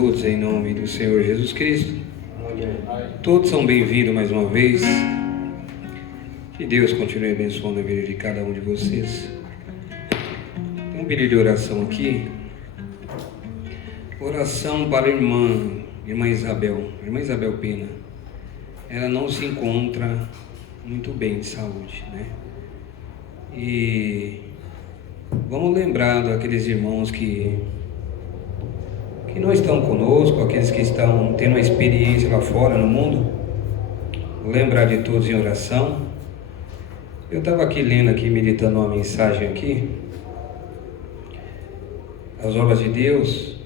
Todos em nome do Senhor Jesus Cristo. Amém. Todos são bem-vindos mais uma vez. Que Deus continue abençoando a vida de cada um de vocês. Tem um pedido de oração aqui. Oração para a irmã Isabel Pena. Ela não se encontra muito bem de saúde, né? E vamos lembrar daqueles irmãos que não estão conosco, aqueles que estão tendo uma experiência lá fora no mundo. Vou lembrar de todos em oração. Eu estava aqui lendo, meditando uma mensagem aqui, as obras de Deus,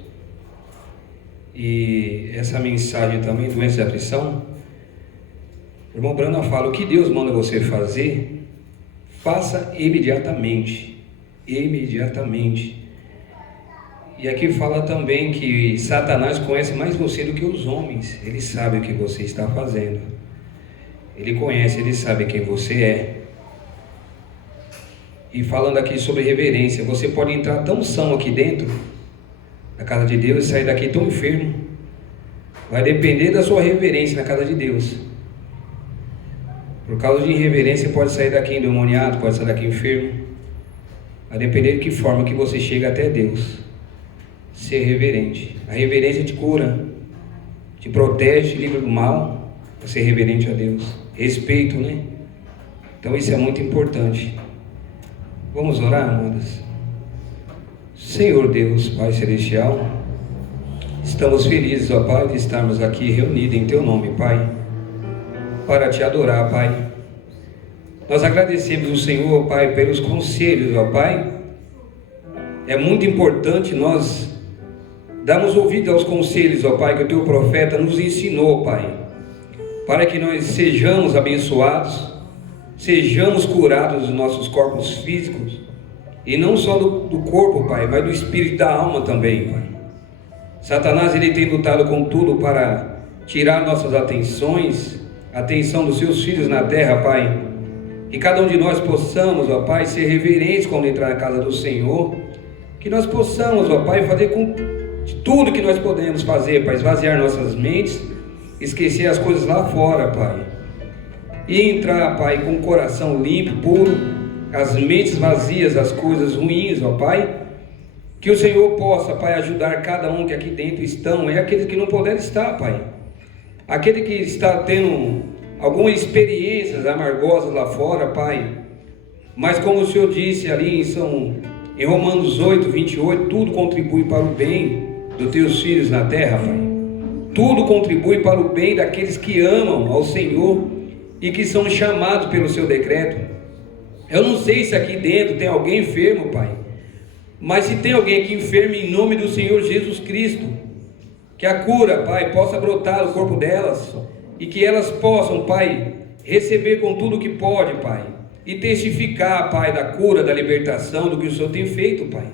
e essa mensagem também, doença e aflição. O irmão Brana fala: o que Deus manda você fazer, faça imediatamente. E aqui fala também que Satanás conhece mais você do que os homens. Ele sabe o que você está fazendo. Ele conhece, ele sabe quem você é. E falando aqui sobre reverência, você pode entrar tão são aqui dentro da casa de Deus e sair daqui tão enfermo. Vai depender da sua reverência na casa de Deus. Por causa de irreverência, pode sair daqui endemoniado, pode sair daqui enfermo. Vai depender de que forma que você chega até Deus. Ser reverente. A reverência te cura, te protege, te livra do mal. Ser reverente a Deus. Respeito, né? Então isso é muito importante. Vamos orar, amadas? Senhor Deus, Pai Celestial, estamos felizes, ó Pai, de estarmos aqui reunidos em Teu nome, Pai, para Te adorar, Pai. Nós agradecemos o Senhor, Pai, pelos conselhos, ó Pai. É muito importante nós darmos ouvido aos conselhos, ó Pai, que o Teu profeta nos ensinou, Pai, para que nós sejamos abençoados, sejamos curados dos nossos corpos físicos, e não só do corpo, Pai, mas do espírito e da alma também, Pai. Satanás, ele tem lutado com tudo para tirar nossas atenções, a atenção dos seus filhos na terra, Pai. Que cada um de nós possamos, ó Pai, ser reverentes quando entrar na casa do Senhor. Que nós possamos, ó Pai, fazer com tudo que nós podemos fazer, Pai, esvaziar nossas mentes, esquecer as coisas lá fora, Pai, e entrar, Pai, com o coração limpo, puro, as mentes vazias das coisas ruins, ó Pai. Que o Senhor possa, Pai, ajudar cada um que aqui dentro estão, e aqueles que não puderem estar, Pai, aquele que está tendo algumas experiências amargosas lá fora, Pai, mas como o Senhor disse ali em Romanos 8, 28, tudo contribui para o bem dos Teus filhos na terra, Pai. Tudo contribui para o bem daqueles que amam ao Senhor e que são chamados pelo Seu decreto. Eu não sei se aqui dentro tem alguém enfermo, Pai, mas se tem alguém aqui enfermo, em nome do Senhor Jesus Cristo, que a cura, Pai, possa brotar no corpo delas e que elas possam, Pai, receber com tudo que pode, Pai, e testificar, Pai, da cura, da libertação, do que o Senhor tem feito, Pai,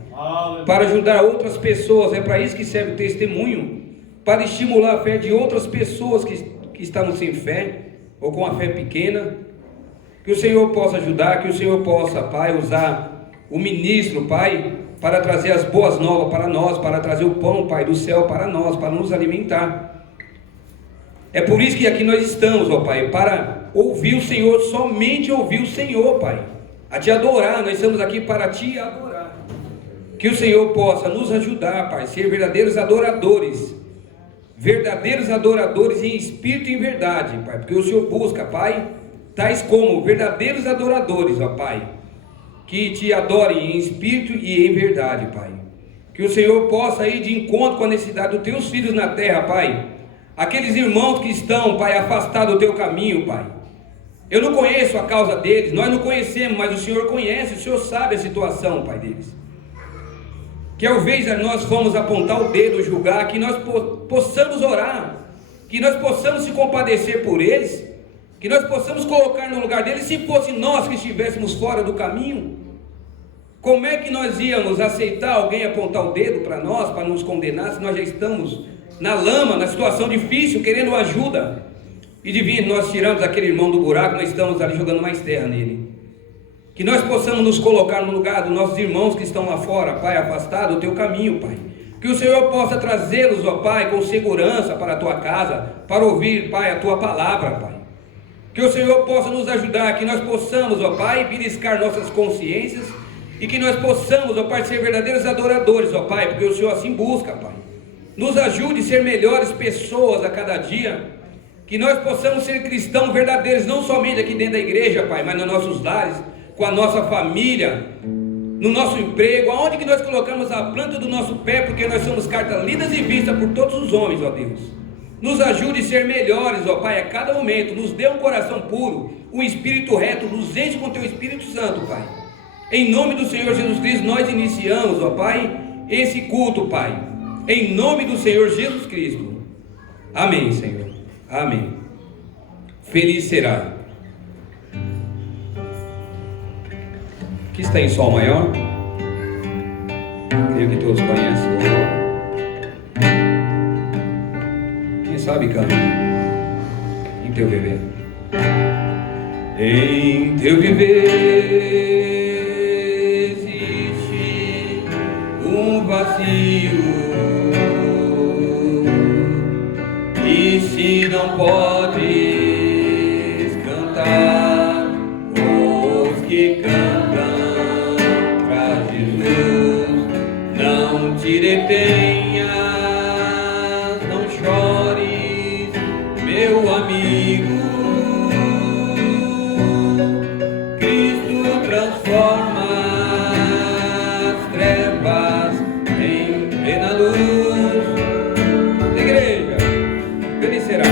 para ajudar outras pessoas. É para isso que serve o testemunho, para estimular a fé de outras pessoas que estavam sem fé, ou com a fé pequena. Que o Senhor possa ajudar, que o Senhor possa, Pai, usar o ministro, Pai, para trazer as boas novas para nós, para trazer o pão, Pai, do céu para nós, para nos alimentar. É por isso que aqui nós estamos, ó Pai, para ouvir o Senhor, somente ouvir o Senhor, Pai, a Te adorar. Nós estamos aqui para Te adorar. Que o Senhor possa nos ajudar, Pai, ser verdadeiros adoradores em espírito e em verdade, Pai, porque o Senhor busca, Pai, tais como verdadeiros adoradores, ó Pai, que Te adorem em espírito e em verdade, Pai. Que o Senhor possa ir de encontro com a necessidade dos Teus filhos na terra, Pai. Aqueles irmãos que estão, Pai, afastados do Teu caminho, Pai. Eu não conheço a causa deles, nós não conhecemos, mas o Senhor conhece, o Senhor sabe a situação, Pai, deles. Que ao invés de nós vamos apontar o dedo, julgar, que nós possamos orar, que nós possamos se compadecer por eles, que nós possamos colocar no lugar deles. Se fosse nós que estivéssemos fora do caminho, como é que nós íamos aceitar alguém apontar o dedo para nós, para nos condenar, se nós já estamos na lama, na situação difícil, querendo ajuda, e de vir nós tiramos aquele irmão do buraco, nós estamos ali jogando mais terra nele. Que nós possamos nos colocar no lugar dos nossos irmãos que estão lá fora, Pai, afastados do Teu caminho, Pai, Que o Senhor possa trazê-los, ó Pai, com segurança para a tua casa, para ouvir, Pai, a tua palavra, Pai. Que o Senhor possa nos ajudar, que nós possamos, ó Pai, beliscar nossas consciências e que nós possamos, ó Pai, ser verdadeiros adoradores, ó Pai, porque o Senhor assim busca, Pai. Nos ajude a ser melhores pessoas a cada dia, que nós possamos ser cristãos verdadeiros, não somente aqui dentro da igreja, Pai, mas nos nossos lares, com a nossa família, no nosso emprego, aonde que nós colocamos a planta do nosso pé, porque nós somos cartas lidas e vistas por todos os homens, ó Deus. Nos ajude a ser melhores, ó Pai, a cada momento. Nos dê um coração puro, um espírito reto, nos enche com teu Espírito Santo, Pai. Em nome do Senhor Jesus Cristo, nós iniciamos, ó Pai, esse culto, Pai. Em nome do Senhor Jesus Cristo. Amém, Senhor. Amém. Feliz será. Aqui está em sol maior. Creio que todos conhecem o louvor. Quem sabe canta. Em teu viver. Em teu viver existe um vazio. E se não podes cantar, os que cantam pra Jesus, não te detenhas, não chores, meu amigo. Cristo transforma as trevas em plena luz. Igreja, feliz será.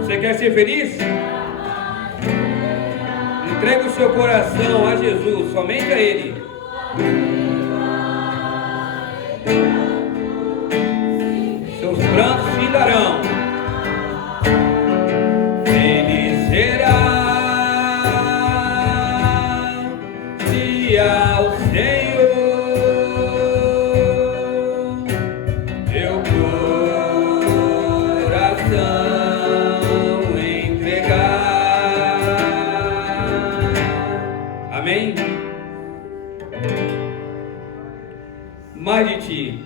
Você quer ser feliz? Entregue o seu coração a Jesus, somente a Ele. Seus prantos findarão. Feliz será se ao Senhor teu coração entregar. Amém? Mais de ti.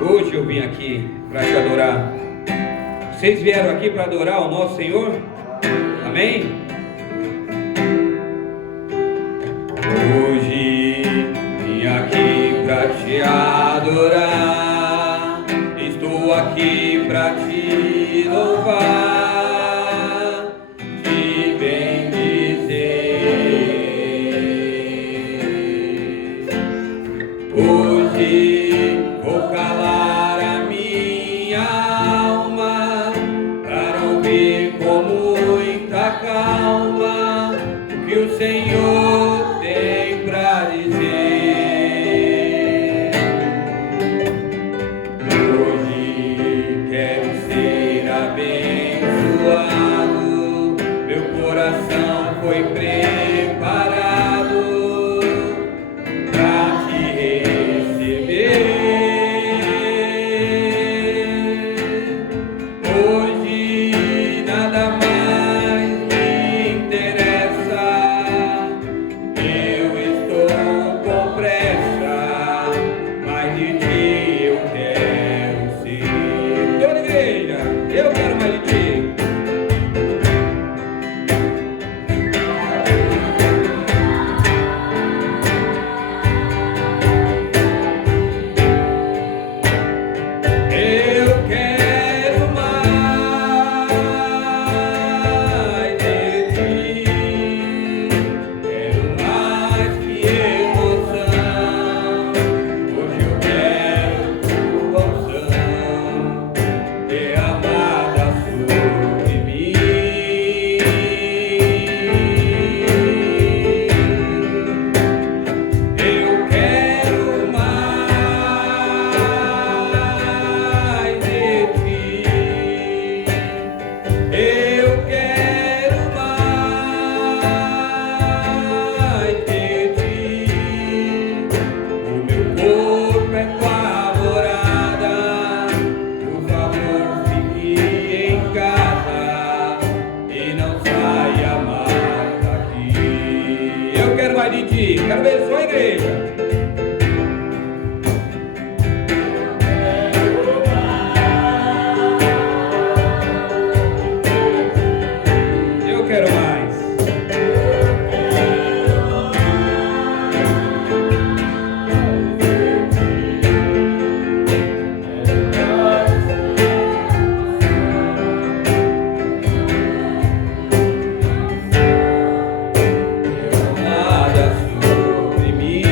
Hoje eu vim aqui para te adorar. Vocês vieram aqui para adorar o nosso Senhor? Amém? Hoje vim aqui para te adorar. Estou aqui para te louvar, te bendizer. Hoje vou calar Senhor tem pra dizer. Hoje quero ser abençoado, meu coração foi preparado pra te receber. Hoje nada mais me interessa, eu estou com pressa, mas de ti eu quero ser. Toda igreja, eu quero mais de ti. Eu quero mais de ti, quero mais que emoção. Hoje eu quero tua unção derramada sobre mim. Eu quero mais de ti. Eu quero mais de ti. O meu corpo é tua morada. Por favor, fique em casa e não saia mais daqui. Eu quero mais de ti. Quero ver sua igreja. Eu quero mais. Derramada sobre mim.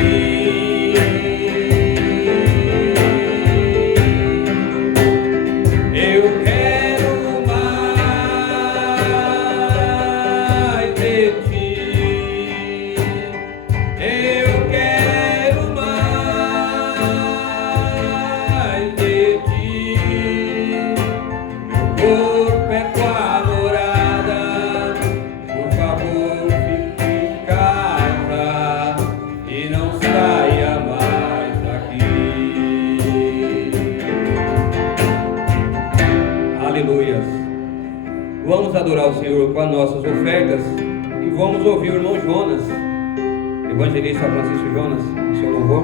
Eu quero mais de ti. Eu quero mais de ti. Meu corpo é tua morada. Por favor, fique em casa e não saia mais daqui. Aleluia. Vamos adorar o Senhor com as nossas ofertas e vamos ouvir o irmão Jonas, evangelista Francisco Jonas, em seu louvor.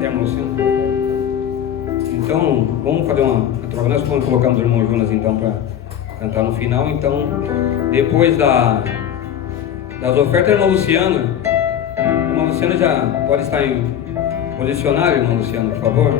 Temos, Luciano. Então, vamos fazer uma troca. Nós vamos colocar os irmãos Jonas então para cantar no final. Então, depois das ofertas, irmã Luciana. Irmã Luciana já pode estar em posicionário, irmã Luciana, por favor.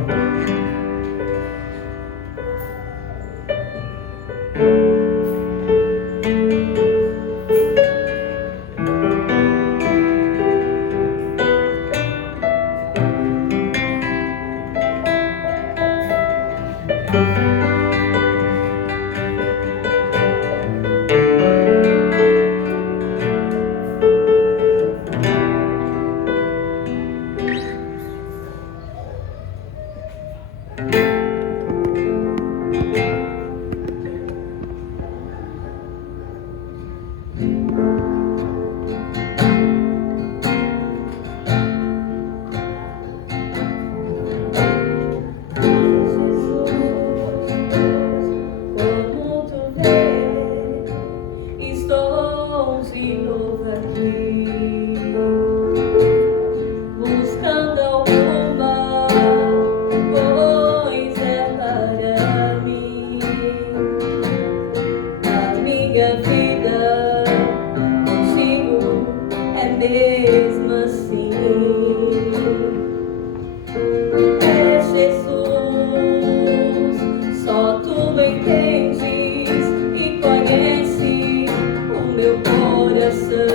entendes e conhece o meu coração.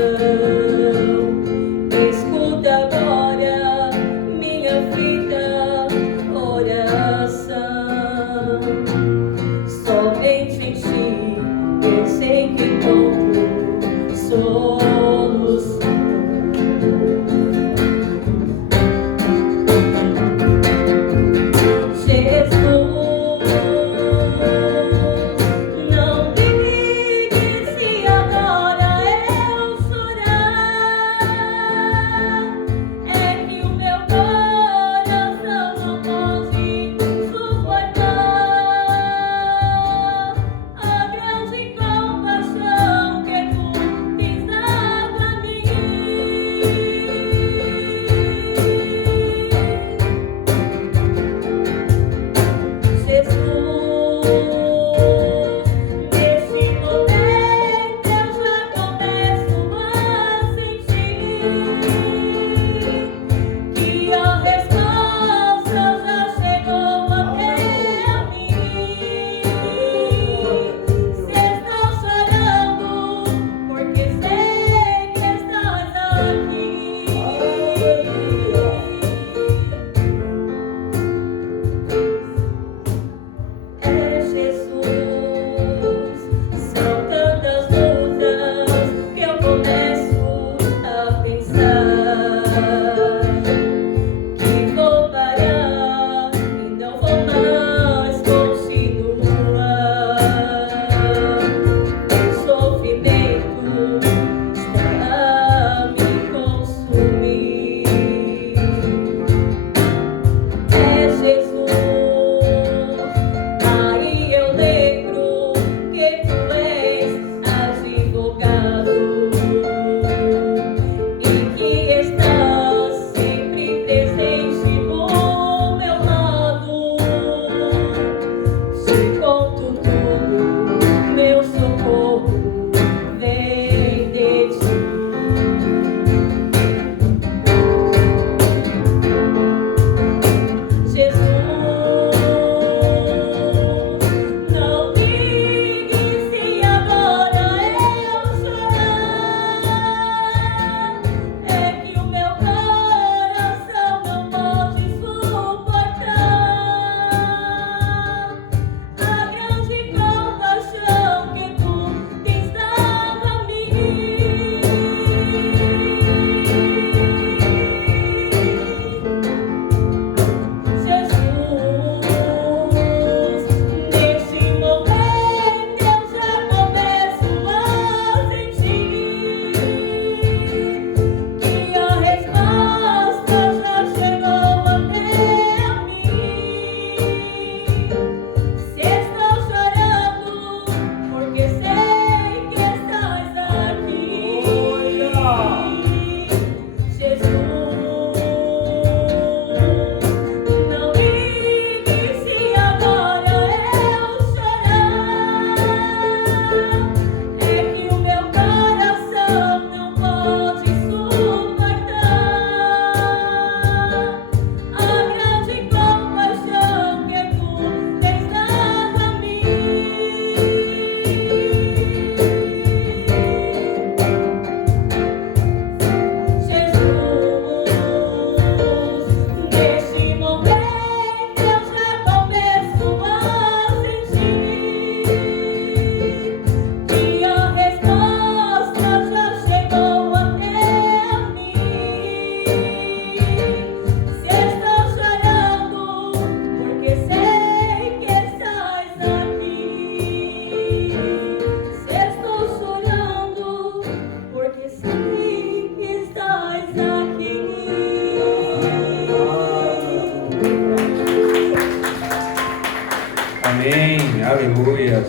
Amém, aleluias,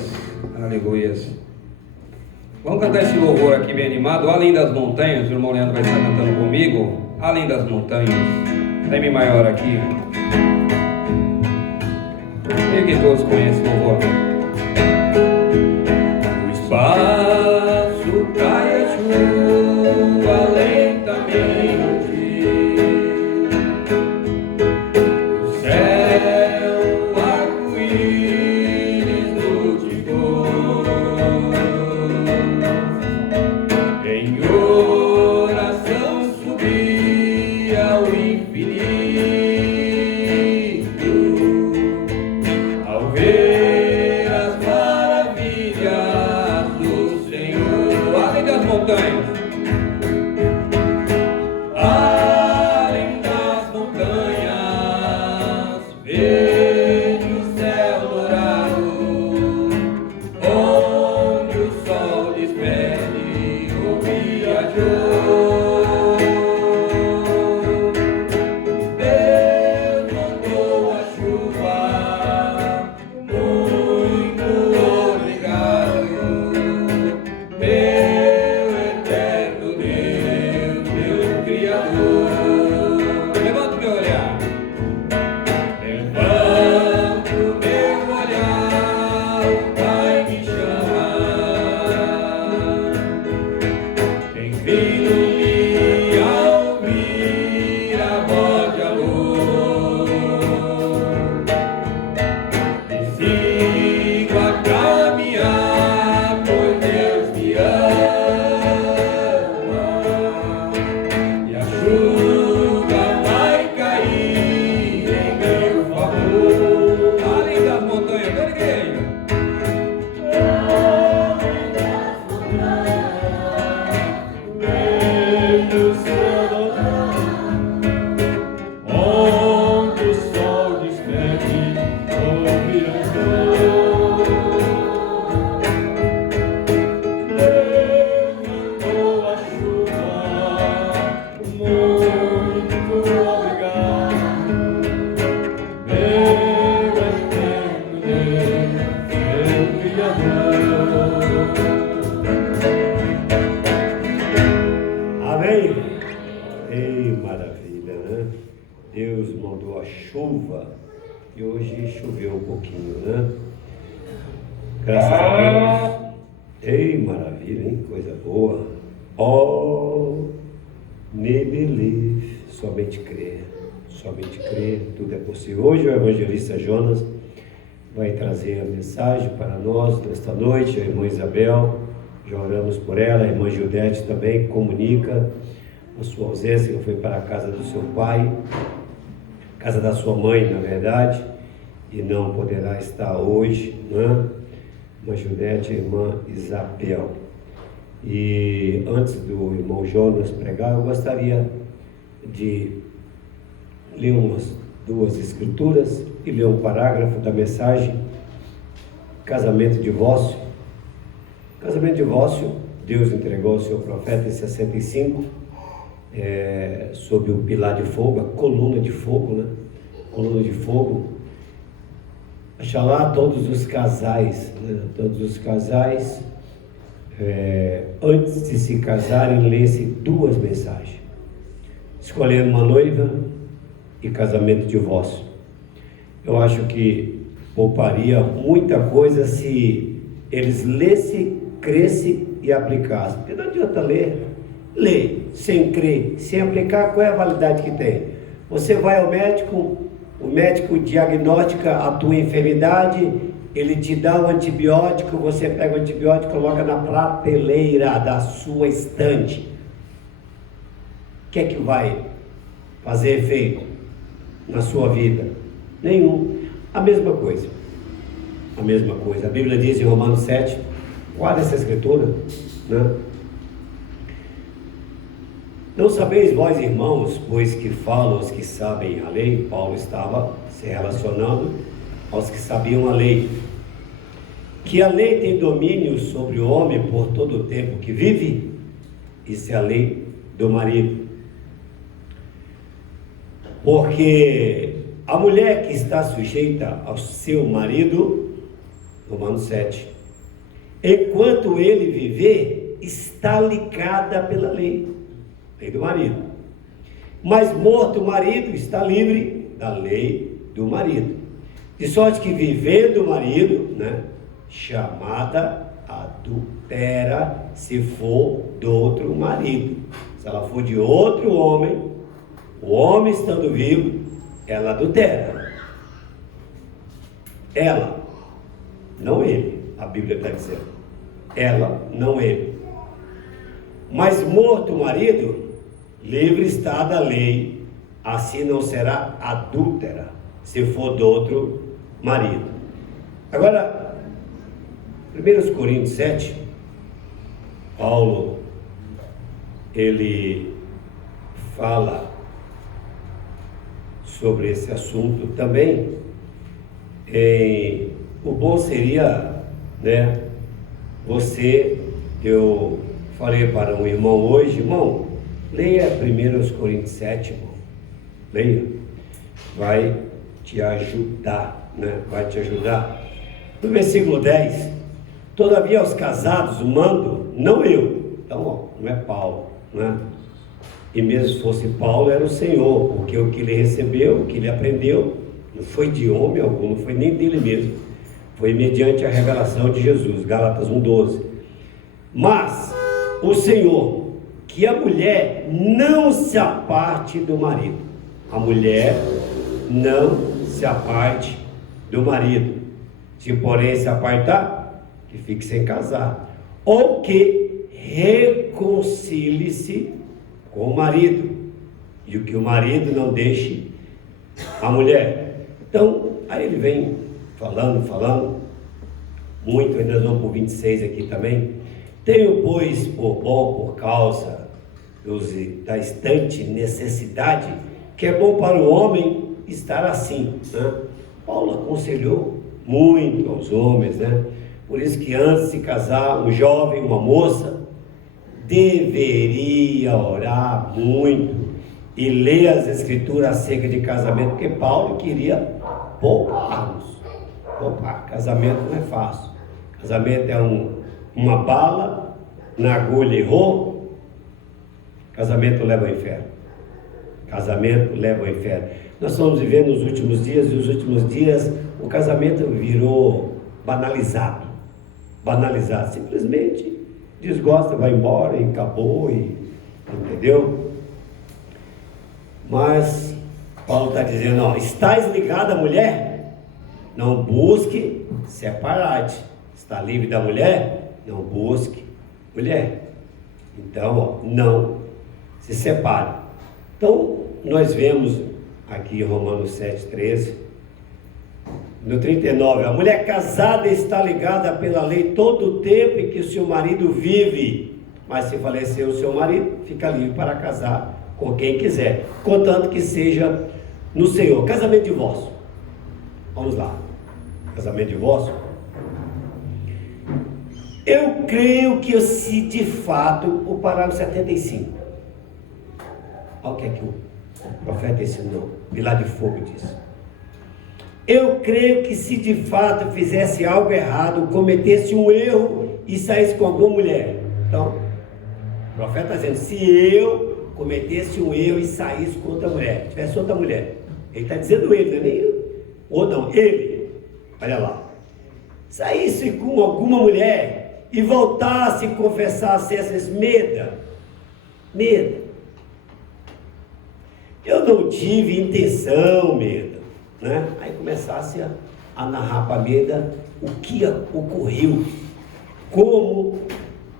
aleluias. Vamos cantar esse louvor aqui bem animado. Além das montanhas, o irmão Leandro vai estar cantando comigo. Além das montanhas, Dá Mi maior aqui. Creio que todos conhecem o louvor. O espaço cai a chuva lentamente. O céu arco-íris notificou. Em oração subi ao infinito, ao ver montanhas. Além das montanhas, vejo o céu dourado, onde o sol despede o viajou. Deus mandou a chuva, muito obrigado, meu eterno Deus, meu Criador. Levanto meu olhar, levanto meu olhar, o Pai me chama. Tem filho-me a ouvir a voz de amor. E sigo a caminhar, pois Deus me ama. E a chuva vai cair em meu favor. Além das montanhas, toda igreja. Vejo o céu onde o sol despede o viajor. Deus mandou a chuva, muito obrigado, meu eterno Deus, meu Criador. Amém? Ei, maravilha, né? Deus mandou a chuva e hoje choveu um pouquinho, né? Graças a Deus. Ei, maravilha, hein? Coisa boa. Oh, me believe. Somente crer, tudo é possível. Hoje o evangelista Jonas vai trazer a mensagem para nós nesta noite. A irmã Isabel, já oramos por ela. A irmã Gildete também comunica a sua ausência, que foi para a casa do seu pai, casa da sua mãe, na verdade, e não poderá estar hoje, né? Irmã Gildete e a irmã Isabel. E antes do irmão Jonas pregar, eu gostaria de ler umas duas escrituras e ler um parágrafo da mensagem Casamento e Divórcio. Casamento e Divórcio, Deus entregou ao seu profeta em 65, sob o pilar de fogo, a coluna de fogo, né? Coluna de fogo. Axalá todos os casais, né? Todos os casais, antes de se casarem, lessem duas mensagens: escolhendo uma noiva e casamento e divórcio. Eu acho que pouparia muita coisa se eles lessem, crescem e aplicassem. Porque não adianta ler sem crer, sem aplicar. Qual é a validade que tem? Você vai ao médico, o médico diagnostica a tua enfermidade, ele te dá o antibiótico, você pega o antibiótico e coloca na prateleira da sua estante. O que é que vai fazer efeito na sua vida? Nenhum. A mesma coisa. A Bíblia diz em Romanos 7, guarda essa escritura, né? Não sabeis vós, irmãos, pois que falo aos que sabem a lei. Paulo estava se relacionando aos que sabiam a lei, que a lei tem domínio sobre o homem por todo o tempo que vive. Isso é a lei do marido. Porque a mulher que está sujeita ao seu marido, Romanos 7, enquanto ele viver, está ligada pela lei do marido. Mas morto o marido, está livre da lei do marido. De sorte que vivendo o marido, né, chamada adultera, se for do outro marido. Se ela for de outro homem, o homem estando vivo, ela adultera. Ela, não ele, a Bíblia está dizendo. Ela, não ele. Mas morto o marido, livre está da lei, assim não será adúltera, se for do outro marido. Agora, 1 Coríntios 7, Paulo ele fala sobre esse assunto também. O bom seria, né, eu falei para um irmão hoje, irmão, leia 1 Coríntios 7, irmão, leia, vai te ajudar, né, vai te ajudar. No versículo 10, todavia aos casados mando, não eu, então não é Paulo, né? E mesmo se fosse Paulo, era o Senhor, porque o que ele recebeu, o que ele aprendeu, não foi de homem algum, não foi nem dele mesmo, foi mediante a revelação de Jesus, Gálatas 1,12. Mas o Senhor, que a mulher não se aparte do marido, a mulher não se aparte do marido, se porém se apartar, que fique sem casar, ou que reconcilie-se com o marido, e o que o marido não deixe a mulher. Então, aí ele vem falando muito, nós vamos por 26 aqui também. Tenho, pois, por bom, por causa da instante necessidade, que é bom para o homem estar assim, né? Paulo aconselhou muito aos homens, né? Por isso que antes de se casar, um jovem, uma moça, deveria orar muito e ler as escrituras acerca de casamento, porque Paulo queria poupar-nos. Casamento não é fácil. Casamento é uma bala na agulha, errou, casamento leva ao inferno. Casamento leva ao inferno. Nós estamos vivendo os últimos dias, e os últimos dias o casamento virou banalizado, simplesmente desgosta, vai embora e acabou, entendeu? Mas Paulo está dizendo, ó, estás ligada à mulher? Não busque separar-te. Está livre da mulher? Não busque mulher. Então, ó, não se separe. Então, nós vemos aqui em Romanos 7,13, no 39, a mulher casada está ligada pela lei todo o tempo em que o seu marido vive, mas se falecer o seu marido, fica livre para casar com quem quiser, contanto que seja no Senhor. Casamento de divórcio, vamos lá, casamento de divórcio. Eu creio que se de fato, o parágrafo 75, olha o que é que o profeta ensinou, Pilar de Fogo diz. Eu creio que se de fato fizesse algo errado, cometesse um erro e saísse com alguma mulher. Então, o profeta está dizendo, se eu cometesse um erro e saísse com outra mulher, tivesse outra mulher, ele está dizendo ele, não é nem eu, ou não, ele, olha lá, saísse com alguma mulher e voltasse e confessasse essas medo. Eu não tive intenção, medo, né? Aí começasse a narrar para a Meda o que ocorreu, como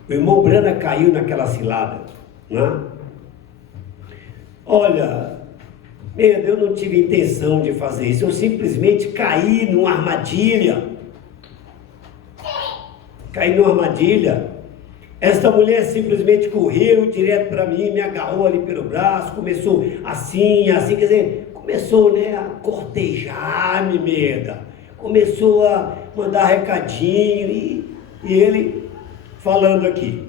o irmão Brana caiu naquela cilada, né? Olha, Meda, eu não tive intenção de fazer isso, eu simplesmente caí numa armadilha. Esta mulher simplesmente correu direto para mim, me agarrou ali pelo braço, começou assim, quer dizer, começou, né, a cortejar-me, Meda, começou a mandar recadinho, e ele falando aqui,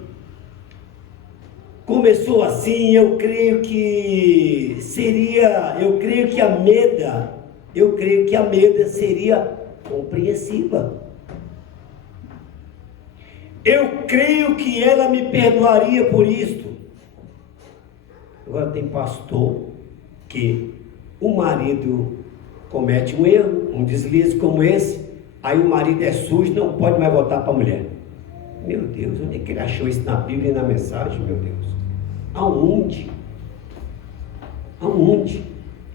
começou assim, eu creio que a Meda seria compreensiva. Eu creio que ela me perdoaria por isto. Agora tem pastor que o marido comete um erro, um deslize como esse, aí o marido é sujo, não pode mais voltar para a mulher. Meu Deus, onde é que ele achou isso na Bíblia e na mensagem, meu Deus? Aonde?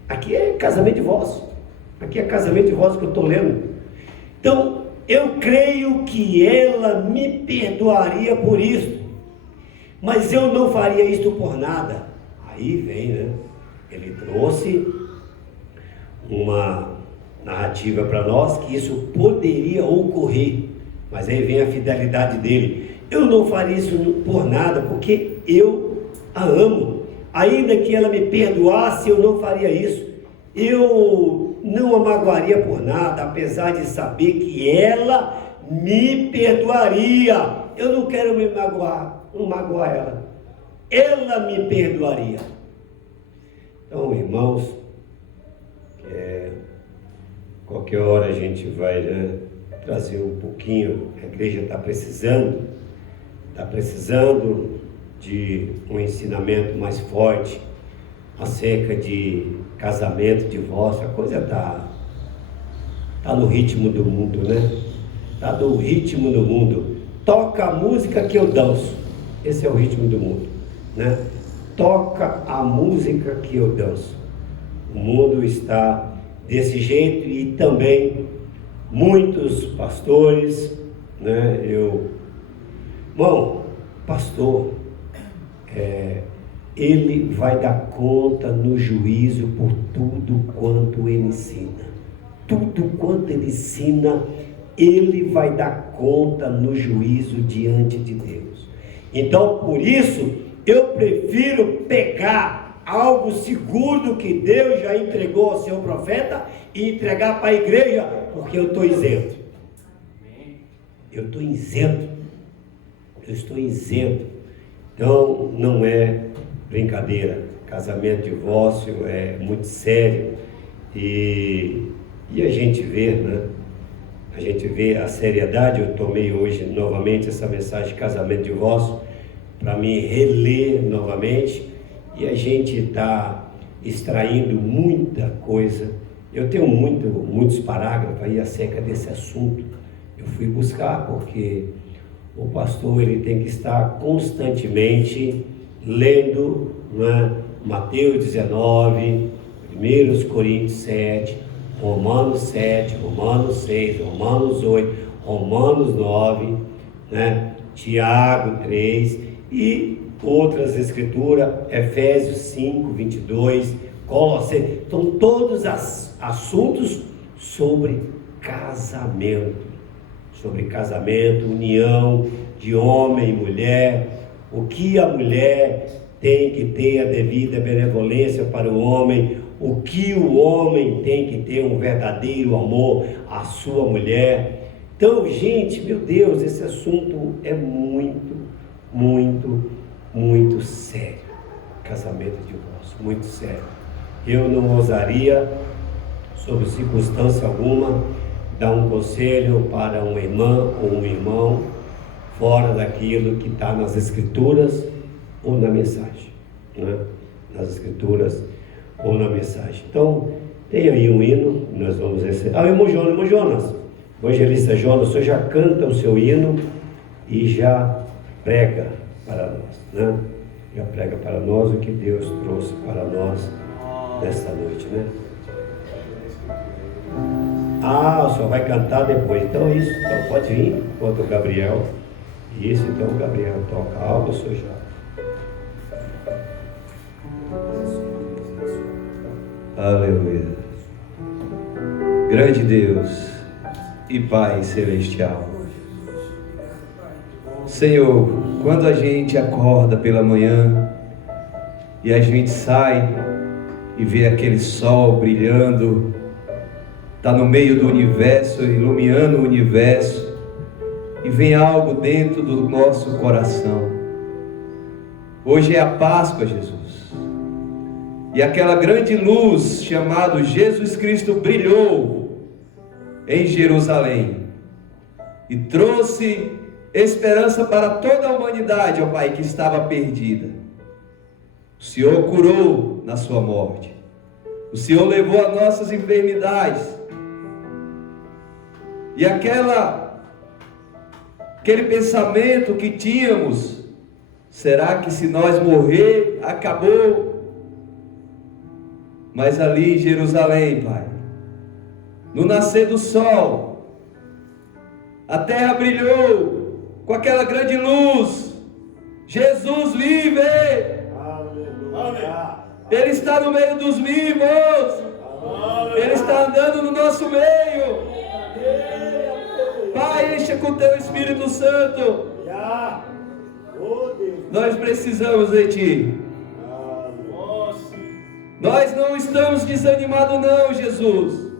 Aqui é casamento de divórcio. Aqui é casamento de divórcio que eu estou lendo. Então, eu creio que ela me perdoaria por isso, mas eu não faria isto por nada. Aí vem, né? Ele trouxe uma narrativa para nós que isso poderia ocorrer, mas aí vem a fidelidade dele. Eu não faria isso por nada, porque eu a amo. Ainda que ela me perdoasse, eu não faria isso. Eu não a magoaria por nada, apesar de saber que ela me perdoaria. Eu não quero me magoar, não magoar ela. Ela me perdoaria. Então, irmãos, qualquer hora a gente vai, né, trazer um pouquinho. A igreja está precisando de um ensinamento mais forte acerca de casamento, divórcio. A coisa tá no ritmo do mundo, né? Tá no ritmo do mundo. Toca a música que eu danço. Esse é o ritmo do mundo, né? Toca a música que eu danço. O mundo está desse jeito e também muitos pastores, né? Irmão, pastor, ele vai dar conta no juízo por tudo quanto ele ensina. Tudo quanto ele ensina, ele vai dar conta no juízo diante de Deus. Então, por isso, eu prefiro pegar algo seguro que Deus já entregou ao seu profeta e entregar para a igreja, porque eu estou isento. Eu estou isento. Eu estou isento. Então, não é brincadeira. Casamento, divórcio é muito sério. E a gente vê, né? A gente vê a seriedade. Eu tomei hoje novamente essa mensagem de casamento, divórcio, para me reler novamente. E a gente está extraindo muita coisa. Eu tenho muitos parágrafos aí acerca desse assunto. Eu fui buscar porque o pastor ele tem que estar constantemente lendo, né, Mateus 19, 1 Coríntios 7, Romanos 7, Romanos 6, Romanos 8, Romanos 9, né, Tiago 3 e outras escrituras, Efésios 5, 22, Colossenses. São todos assuntos sobre casamento. Sobre casamento, união de homem e mulher, o que a mulher tem que ter a devida benevolência para o homem, o que o homem tem que ter um verdadeiro amor à sua mulher. Então, gente, meu Deus, esse assunto é muito, muito, muito sério. Casamento e divórcio, muito sério. Eu não ousaria, sob circunstância alguma, dar um conselho para uma irmã ou um irmão fora daquilo que está nas escrituras ou na mensagem, né? Nas escrituras ou na mensagem. Então, tem aí um hino, nós vamos receber. Irmão Jonas, o evangelista Jonas, o senhor já canta o seu hino e já prega para nós, né? Já prega para nós o que Deus trouxe para nós nesta noite, né? O senhor vai cantar depois. Então isso, então pode vir, enquanto o Gabriel. Isso, então o Gabriel toca algo, o senhor já. Aleluia. Grande Deus e Pai Celestial. Senhor, quando a gente acorda pela manhã e a gente sai e vê aquele sol brilhando, está no meio do universo, iluminando o universo, e vem algo dentro do nosso coração. Hoje é a Páscoa, Jesus, e aquela grande luz chamada Jesus Cristo brilhou em Jerusalém e trouxe esperança para toda a humanidade, ó Pai, que estava perdida. O Senhor curou na sua morte, o Senhor levou as nossas enfermidades. E aquele pensamento que tínhamos, será que se nós morrer, acabou? Mas ali em Jerusalém, Pai, no nascer do sol, a terra brilhou com aquela grande luz. Jesus vive! Aleluia. Ele está no meio dos vivos. Aleluia. Ele está andando no nosso meio. Pai, encha com o teu Espírito Santo. Nós precisamos de Ti. Nós não estamos desanimados não, Jesus.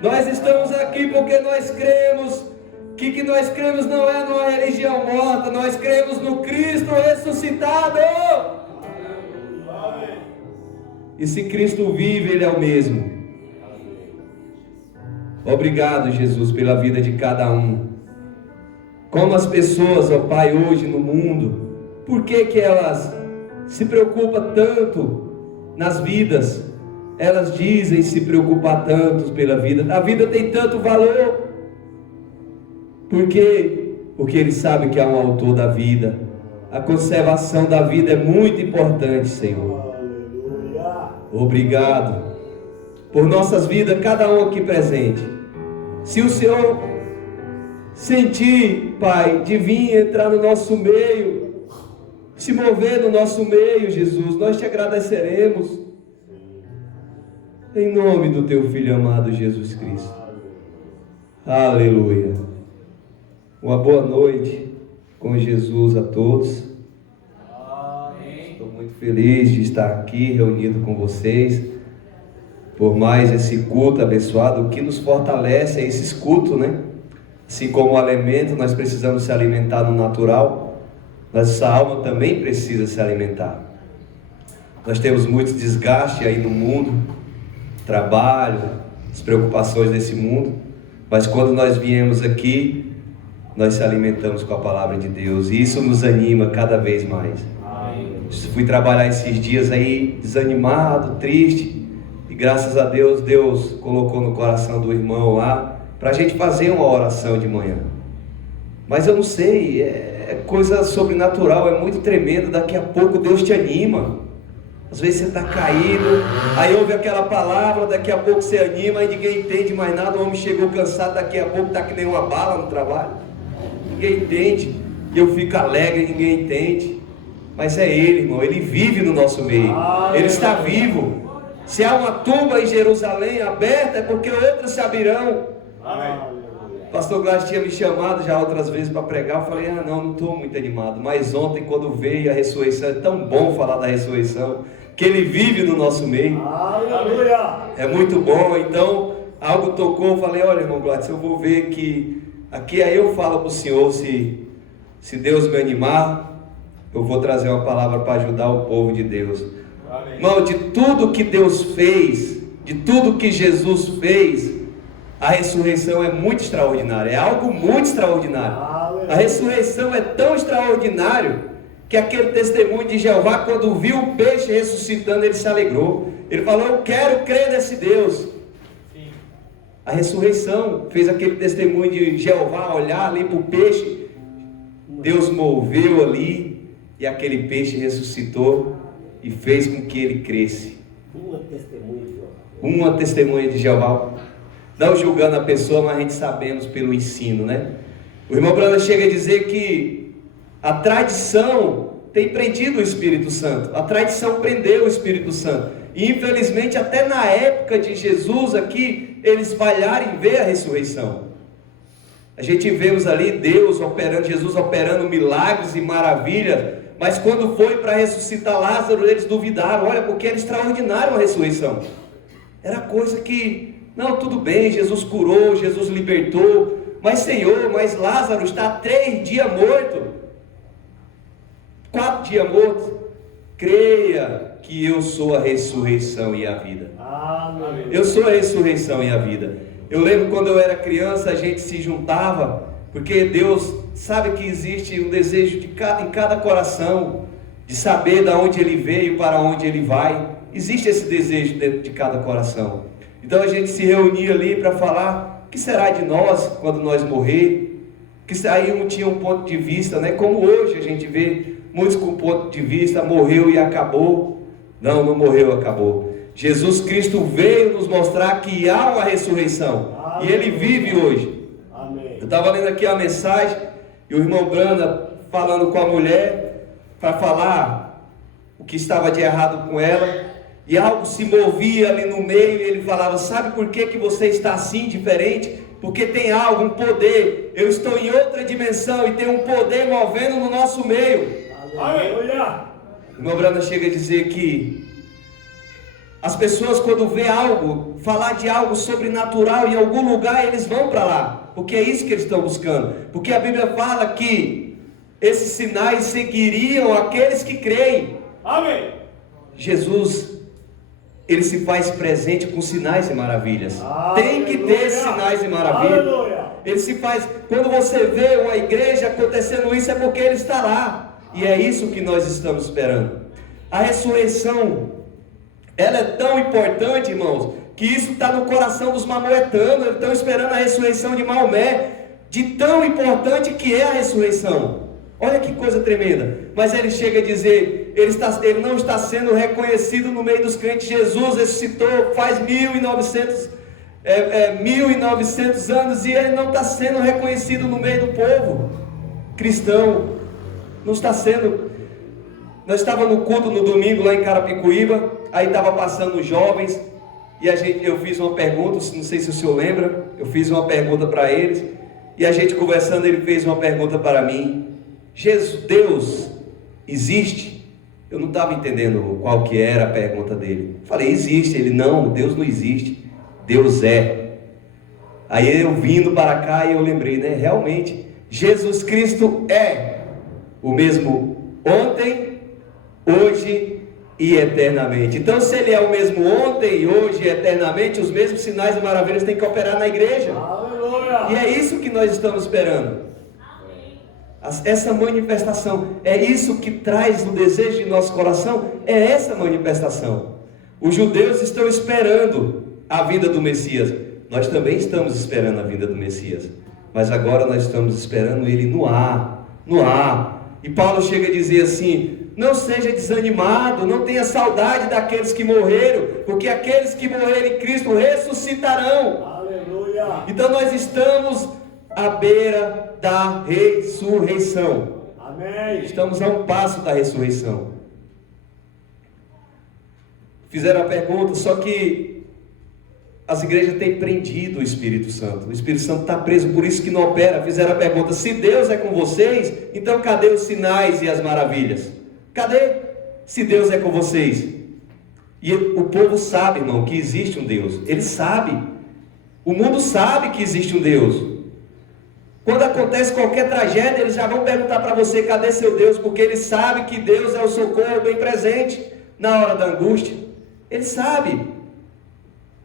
Nós estamos aqui porque nós cremos que nós cremos não é numa religião morta, nós cremos no Cristo ressuscitado. E se Cristo vive, Ele é o mesmo. Obrigado, Jesus, pela vida de cada um. Como as pessoas, ó Pai, hoje no mundo, por que elas se preocupam tanto nas vidas? Elas dizem se preocupar tanto pela vida. A vida tem tanto valor. Por quê? Porque eles sabem que há um autor da vida. A conservação da vida é muito importante, Senhor. Obrigado por nossas vidas, cada um aqui presente. Se o Senhor sentir, Pai, de vir entrar no nosso meio, se mover no nosso meio, Jesus, nós te agradeceremos. Em nome do teu Filho amado Jesus Cristo. Aleluia. Uma boa noite com Jesus a todos. Estou muito feliz de estar aqui reunido com vocês, por mais esse culto abençoado. O que nos fortalece é esses cultos, né? Assim como o alimento, nós precisamos se alimentar no natural, nossa alma também precisa se alimentar. Nós temos muito desgaste aí no mundo, trabalho, as preocupações desse mundo, mas quando nós viemos aqui, nós se alimentamos com a palavra de Deus, e isso nos anima cada vez mais. Fui trabalhar esses dias aí desanimado, triste, e graças a Deus, Deus colocou no coração do irmão lá para a gente fazer uma oração de manhã. Mas eu não sei, é coisa sobrenatural, é muito tremendo. Daqui a pouco Deus te anima. Às vezes você está caído, aí ouve aquela palavra, daqui a pouco você anima, aí ninguém entende mais nada, o homem chegou cansado, daqui a pouco está que nem uma bala no trabalho. Ninguém entende, e eu fico alegre, ninguém entende. Mas é Ele, irmão, Ele vive no nosso meio, Ele está vivo. Se há uma tumba em Jerusalém aberta, é porque outras se abrirão. O pastor Gladys tinha me chamado já outras vezes para pregar. Eu falei, não estou muito animado. Mas ontem, quando veio a ressurreição, é tão bom falar da ressurreição, que Ele vive no nosso meio. Aleluia! É muito bom. Então, algo tocou. Eu falei, olha, irmão Gladys, eu vou ver que aqui aí eu falo para o Senhor, se Deus me animar, eu vou trazer uma palavra para ajudar o povo de Deus. Amém. Irmão, de tudo que Deus fez, de tudo que Jesus fez, a ressurreição é muito extraordinária, é algo muito extraordinário. A ressurreição é tão extraordinário que aquele testemunho de Jeová, quando viu o peixe ressuscitando, ele se alegrou. Ele falou, eu quero crer nesse Deus. Sim. A ressurreição fez aquele testemunho de Jeová olhar ali para o peixe. Deus moveu ali e aquele peixe ressuscitou e fez com que ele cresce. Uma testemunha de Jeová. Uma testemunha de Jeová. Não julgando a pessoa, mas a gente sabemos pelo ensino, né? O irmão Brana chega a dizer que a tradição tem prendido o Espírito Santo. A tradição prendeu o Espírito Santo. E infelizmente até na época de Jesus aqui, eles falharam em ver a ressurreição. A gente vemos ali Deus operando, Jesus operando milagres e maravilhas. Mas quando foi para ressuscitar Lázaro, eles duvidaram. Olha, porque era extraordinário a ressurreição. Era coisa que... Não, tudo bem, Jesus curou, Jesus libertou, mas Senhor, mas Lázaro está há 3 dias morto, 4 dias morto. Creia que eu sou a ressurreição e a vida. Amém. Eu sou a ressurreição e a vida. Eu lembro quando eu era criança, a gente se juntava, porque Deus sabe que existe um desejo em cada coração, de saber de onde ele veio e para onde ele vai. Existe esse desejo dentro de cada coração. Então a gente se reunia ali para falar, o que será de nós quando nós morrer? Que aí um tinha um ponto de vista, né? Como hoje a gente vê muitos com ponto de vista, morreu e acabou. Não, não morreu, acabou. Jesus Cristo veio nos mostrar que há uma ressurreição. Amém. E Ele vive hoje. Amém. Eu estava lendo aqui a mensagem, e o irmão Brana falando com a mulher, para falar o que estava de errado com ela. E algo se movia ali no meio, e ele falava, sabe por que você está assim, diferente? Porque tem algo, um poder. Eu estou em outra dimensão e tem um poder movendo no nosso meio. Aleluia! O irmão Brana chega a dizer que As pessoas, quando vê algo, falar de algo sobrenatural em algum lugar, eles vão para lá, porque é isso que eles estão buscando. Porque a Bíblia fala que esses sinais seguiriam aqueles que creem. Amém. Jesus, ele se faz presente com sinais e maravilhas. Tem que ter sinais e maravilhas. Aleluia. Ele se faz, quando você vê uma igreja acontecendo isso, é porque ele está lá. E é isso que nós estamos esperando. A ressurreição, ela é tão importante, irmãos, que isso está no coração dos maometanos. Eles estão esperando a ressurreição de Maomé, de tão importante que é a ressurreição. Olha que coisa tremenda. Mas ele chega a dizer, ele não está sendo reconhecido no meio dos crentes. Jesus ressuscitou faz 1900 anos e ele não está sendo reconhecido no meio do povo cristão. Não está sendo. Nós estávamos no culto no domingo lá em Carapicuíba, aí estava passando os jovens e eu fiz uma pergunta, não sei se o senhor lembra, eu fiz uma pergunta para eles e a gente conversando, ele fez uma pergunta para mim: Deus existe? Eu não estava entendendo qual que era a pergunta dele. Falei, existe. Ele, não, Deus não existe, Deus é. Aí eu vindo para cá e eu lembrei, né? Realmente, Jesus Cristo é o mesmo ontem, hoje e eternamente. Então, se Ele é o mesmo ontem, hoje e eternamente, os mesmos sinais e maravilhas têm que operar na igreja. Aleluia. E é isso que nós estamos esperando. Essa manifestação, é isso que traz o desejo de nosso coração, é essa manifestação. Os judeus estão esperando a vinda do Messias, nós também estamos esperando a vinda do Messias, mas agora nós estamos esperando Ele no ar. E Paulo chega a dizer assim: não seja desanimado, não tenha saudade daqueles que morreram, porque aqueles que morrerem em Cristo ressuscitarão. Aleluia. Então nós estamos à beira da ressurreição. Amém. Estamos a um passo da ressurreição. Fizeram a pergunta, só que as igrejas têm prendido o Espírito Santo. O Espírito Santo está preso, por isso que não opera. Fizeram a pergunta: se Deus é com vocês, então cadê os sinais e as maravilhas? Cadê? Se Deus é com vocês. E o povo sabe, irmão, que existe um Deus. Ele sabe. O mundo sabe que existe um Deus. Quando acontece qualquer tragédia, eles já vão perguntar para você: cadê seu Deus? Porque eles sabem que Deus é o socorro bem presente na hora da angústia. Ele sabe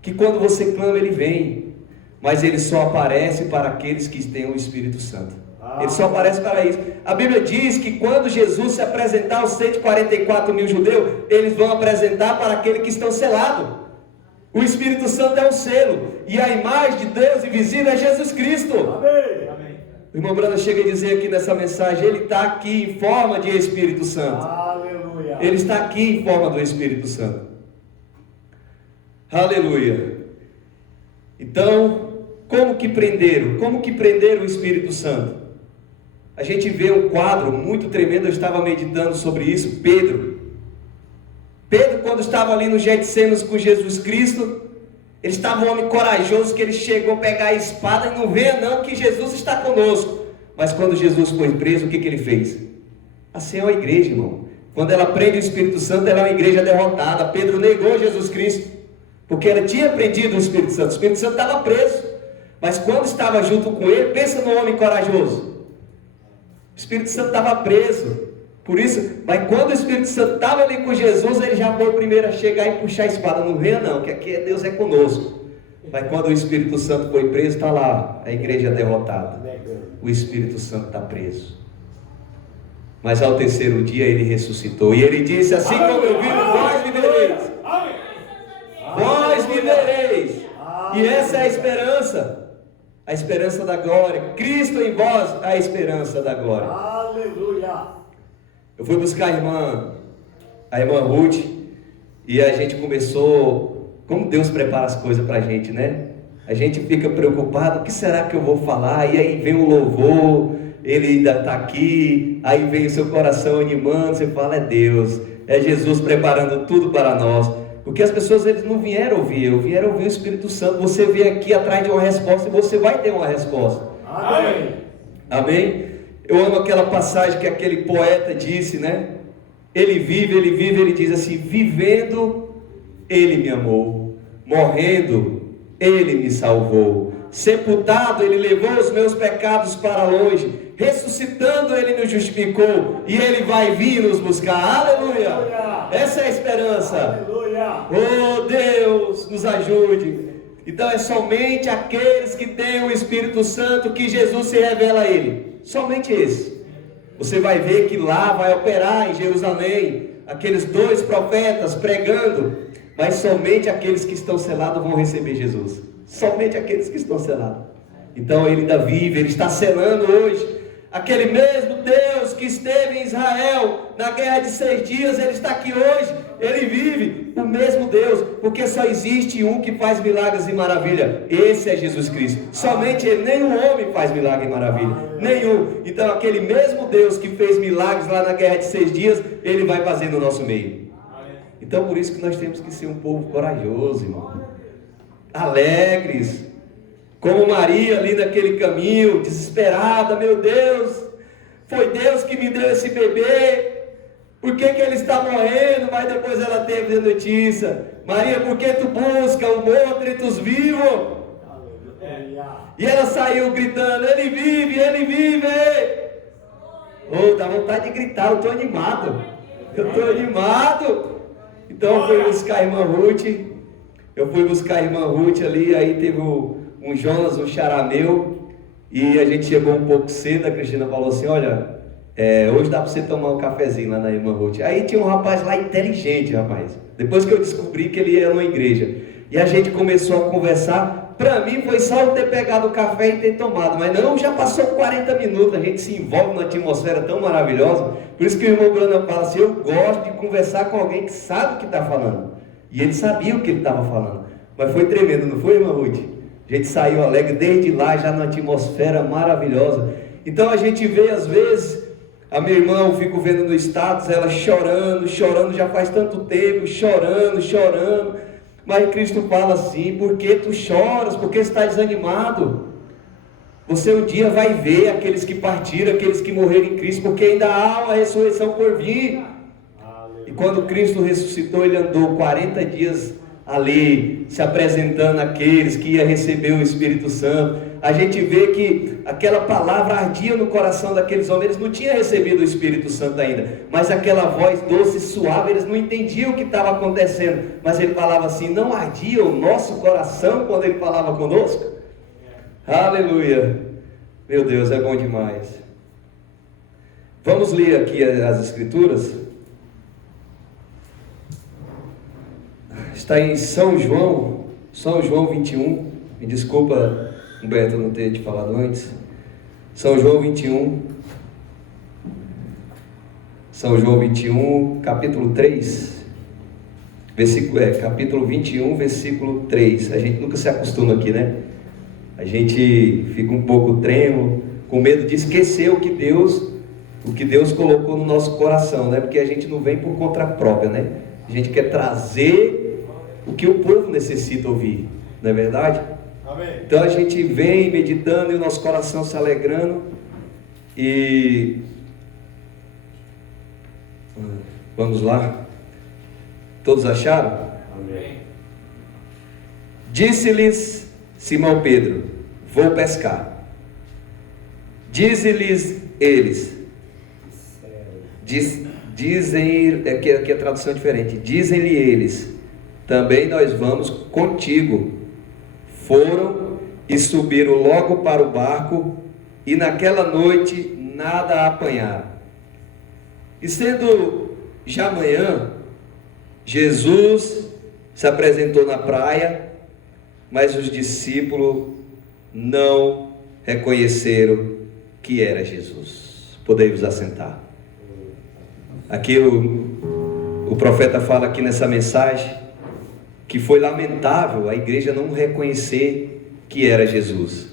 que quando você clama, Ele vem, mas Ele só aparece para aqueles que têm o Espírito Santo. Ele só aparece para isso. A Bíblia diz que quando Jesus se apresentar aos 144 mil judeus, eles vão apresentar para aqueles que estão selados. O Espírito Santo é um selo, e a imagem de Deus invisível é Jesus Cristo. Amém. O irmão Brando chega a dizer aqui nessa mensagem: Ele está aqui em forma de Espírito Santo. Aleluia. Ele está aqui em forma do Espírito Santo. Aleluia. Então, como que prenderam? Como que prenderam o Espírito Santo? A gente vê um quadro muito tremendo. Eu estava meditando sobre isso. Pedro, quando estava ali no Getsêmanis com Jesus Cristo, ele estava um homem corajoso, que ele chegou a pegar a espada e não venha não, que Jesus está conosco. Mas quando Jesus foi preso, o que ele fez? Assim é uma igreja, irmão. Quando ela prende o Espírito Santo, ela é uma igreja derrotada. Pedro negou Jesus Cristo, porque ela tinha prendido o Espírito Santo. O Espírito Santo estava preso, mas quando estava junto com ele, pensa no homem corajoso. O Espírito Santo estava preso. Por isso, mas quando o Espírito Santo estava ali com Jesus, ele já foi o primeiro a chegar e puxar a espada. Não venha não, que aqui Deus é conosco. Mas quando o Espírito Santo foi preso, está lá a igreja derrotada. O Espírito Santo está preso. Mas ao terceiro dia ele ressuscitou. E ele disse: assim como eu vivo, vós vivereis. Vós vivereis. E essa é a esperança. A esperança da glória. Cristo em vós, a esperança da glória. Aleluia. Eu fui buscar a irmã Ruth, e a gente começou, como Deus prepara as coisas para a gente, né? A gente fica preocupado: o que será que eu vou falar? E aí vem o louvor, ele ainda está aqui, aí vem o seu coração animando, você fala: é Deus, é Jesus preparando tudo para nós. Porque as pessoas, eles não vieram ouvir, vieram ouvir o Espírito Santo. Você vem aqui atrás de uma resposta e você vai ter uma resposta. Amém. Amém? Eu amo aquela passagem que aquele poeta disse, né? Ele vive, ele diz assim: vivendo Ele me amou. Morrendo, Ele me salvou. Sepultado, Ele levou os meus pecados para longe. Ressuscitando, Ele nos justificou. E Ele vai vir nos buscar. Aleluia! Essa é a esperança. Aleluia. Oh Deus, nos ajude. Então é somente aqueles que têm o Espírito Santo que Jesus se revela a ele. Somente esse. Você vai ver que lá vai operar em Jerusalém aqueles 2 profetas pregando, mas somente aqueles que estão selados vão receber Jesus. Somente aqueles que estão selados. Então ele ainda vive, ele está selando hoje. Aquele mesmo Deus que esteve em Israel na guerra de 6 dias, ele está aqui hoje. Ele vive, o mesmo Deus, porque só existe um que faz milagres e maravilha. Esse é Jesus Cristo. Somente Ele, nenhum homem faz milagre e maravilha. Nenhum. Então aquele mesmo Deus que fez milagres lá na guerra de 6 dias, Ele vai fazer no nosso meio. Então por isso que nós temos que ser um povo corajoso, irmão. Alegres. Como Maria ali naquele caminho, desesperada, meu Deus, foi Deus que me deu esse bebê, por que ele está morrendo? Mas depois ela teve a notícia, Maria, por que tu busca o morto entre os vivos? Aleluia. E ela saiu gritando, ele vive, ele vive. Oh, dá vontade de gritar, eu estou animado. Então eu fui buscar a irmã Ruth, ali, aí teve um Jonas, um xará meu, e a gente chegou um pouco cedo. A Cristina falou assim, olha, hoje dá para você tomar um cafezinho lá na irmã Ruth. Aí tinha um rapaz lá inteligente, rapaz, depois que eu descobri que ele ia numa igreja, e a gente começou a conversar. Para mim foi só eu ter pegado o café e ter tomado, mas não, já passou 40 minutos, a gente se envolve numa atmosfera tão maravilhosa. Por isso que o irmão Bruno fala assim, eu gosto de conversar com alguém que sabe o que está falando, e ele sabia o que ele estava falando. Mas foi tremendo, não foi, irmã Ruth? A gente saiu alegre desde lá, já numa atmosfera maravilhosa. Então a gente vê às vezes, a minha irmã, eu fico vendo no status, ela chorando, já faz tanto tempo, chorando. Mas Cristo fala assim, por que tu choras? Por que está desanimado? Você um dia vai ver aqueles que partiram, aqueles que morreram em Cristo, porque ainda há uma ressurreição por vir. E quando Cristo ressuscitou, Ele andou 40 dias ali, se apresentando àqueles que iam receber o Espírito Santo. A gente vê que aquela palavra ardia no coração daqueles homens. Eles não tinham recebido o Espírito Santo ainda, mas aquela voz doce e suave, eles não entendiam o que estava acontecendo, mas ele falava assim, não ardia o nosso coração quando ele falava conosco? Aleluia, meu Deus, é bom demais. Vamos ler aqui as Escrituras. Está em São João 21, me desculpa, Humberto, não ter te falado antes. São João 21, capítulo 3, capítulo 21, versículo 3. A gente nunca se acostuma aqui, né? A gente fica um pouco trêmulo, com medo de esquecer o que Deus colocou no nosso coração, né? Porque a gente não vem por conta própria, né? A gente quer trazer o que o povo necessita ouvir, não é verdade? Amém. Então a gente vem meditando e o nosso coração se alegrando. E vamos lá. Todos acharam? Amém. Disse-lhes Simão Pedro, vou pescar. Dize-lhes eles, dizem, aqui a tradução é diferente, dizem-lhe eles, também nós vamos contigo. Foram e subiram logo para o barco, e naquela noite nada apanharam. E sendo já manhã, Jesus se apresentou na praia, mas os discípulos não reconheceram que era Jesus. Podemos assentar. Aqui o profeta fala aqui nessa mensagem que foi lamentável a igreja não reconhecer que era Jesus,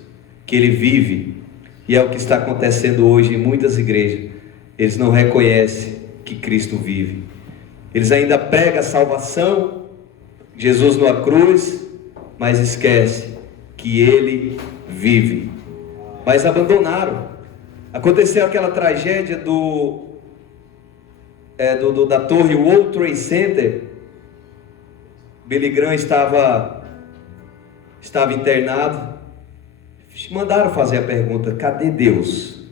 que Ele vive, e é o que está acontecendo hoje em muitas igrejas. Eles não reconhecem que Cristo vive, eles ainda pregam a salvação, Jesus numa cruz, mas esquece que Ele vive, mas abandonaram. Aconteceu aquela tragédia da torre World Trade Center, Billy Graham estava internado. Mandaram fazer a pergunta: cadê Deus?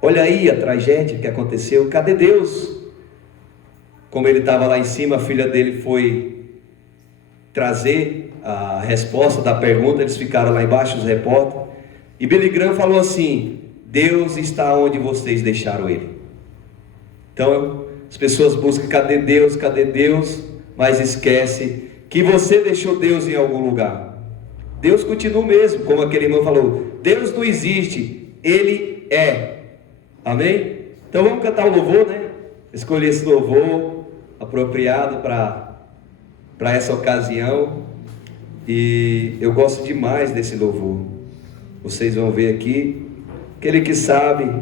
Olha aí a tragédia que aconteceu, cadê Deus? Como ele estava lá em cima, a filha dele foi trazer a resposta da pergunta, eles ficaram lá embaixo, os repórteres, e Billy Graham falou assim: Deus está onde vocês deixaram Ele. Então, as pessoas buscam cadê Deus, mas esquece que você deixou Deus em algum lugar. Deus continua o mesmo, como aquele irmão falou, Deus não existe, Ele é. Amém? Então vamos cantar o louvor, né? Escolhi esse louvor apropriado para essa ocasião, e eu gosto demais desse louvor. Vocês vão ver aqui. Aquele que sabe,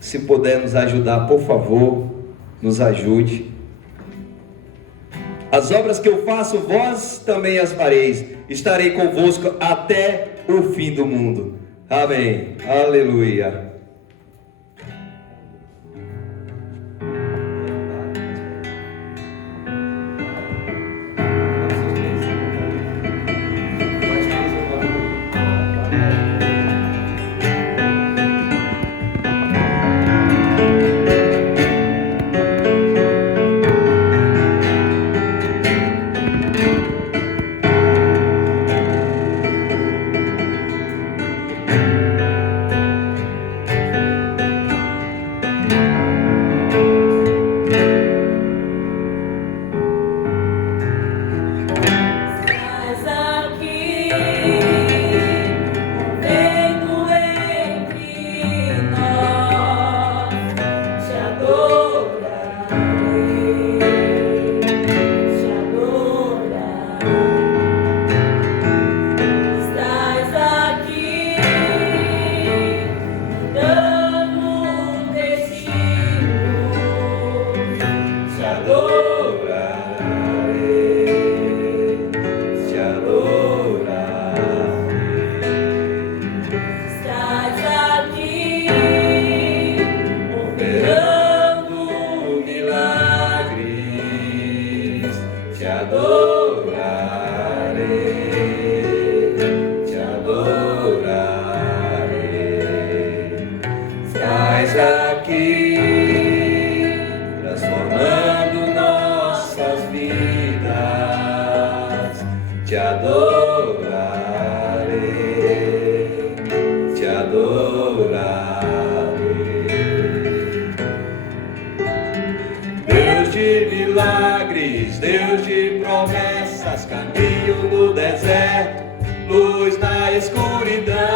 se puder nos ajudar, por favor, nos ajude. As obras que eu faço, vós também as fareis. Estarei convosco até o fim do mundo. Amém. Aleluia. Deus de promessas, caminho no deserto, luz na escuridão.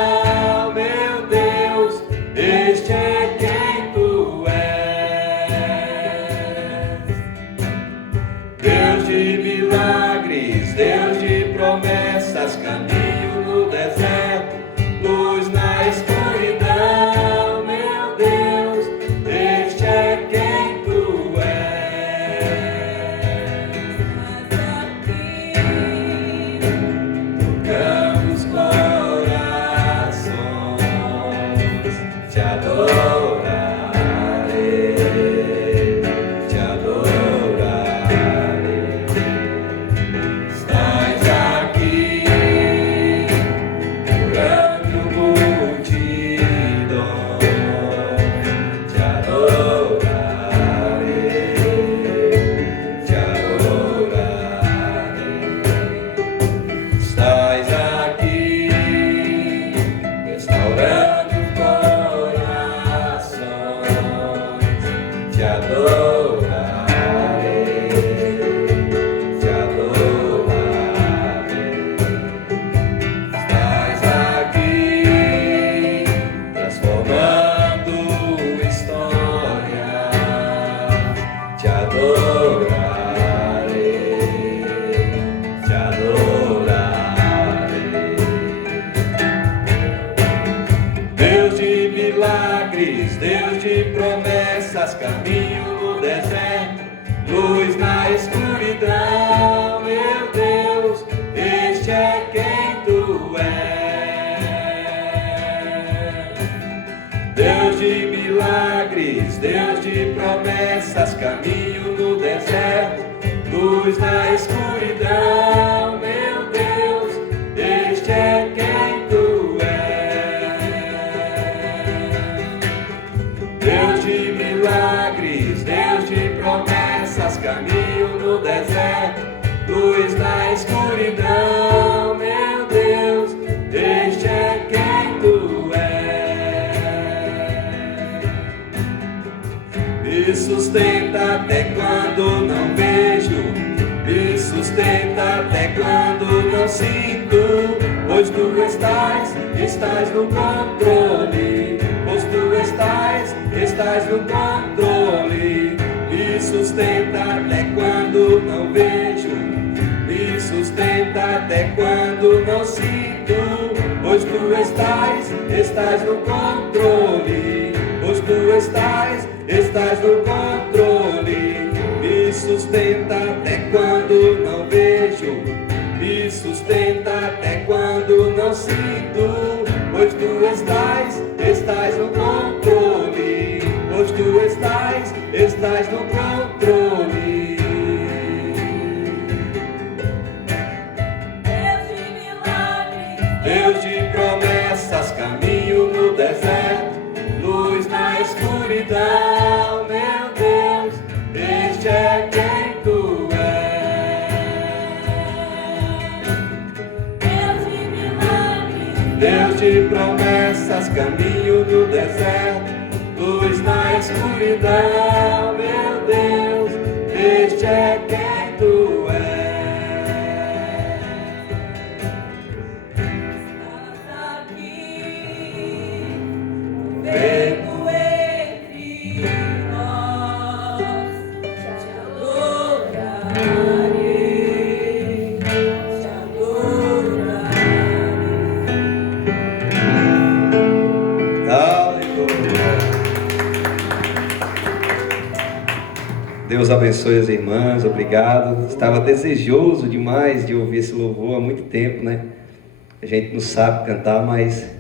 na escuridão, meu Deus, este é quem tu és. Me sustenta até quando não vejo, me sustenta até quando não sinto, pois tu estás no controle, pois tu estás no controle. Me sustenta até quando não vejo, me sustenta até quando não sinto, pois tu estás no controle, pois tu estás no controle. Me sustenta até quando não vejo, me sustenta até quando não sinto, pois tu estás no controle, pois tu estás no controle. Deus de milagres, Deus de promessas, caminho no deserto, luz na escuridão, meu Deus, este é quem tu és. Deus de milagres, Deus de promessas, caminho no deserto, luz na escuridão, meu Deus, este é quem tu és. estás aqui, vivo entre nós. Te adorarei, te adorarei. Aleluia. Deus abençoe as irmãs, obrigado. Estava desejoso demais de ouvir esse louvor há muito tempo, né? A gente não sabe cantar, mas...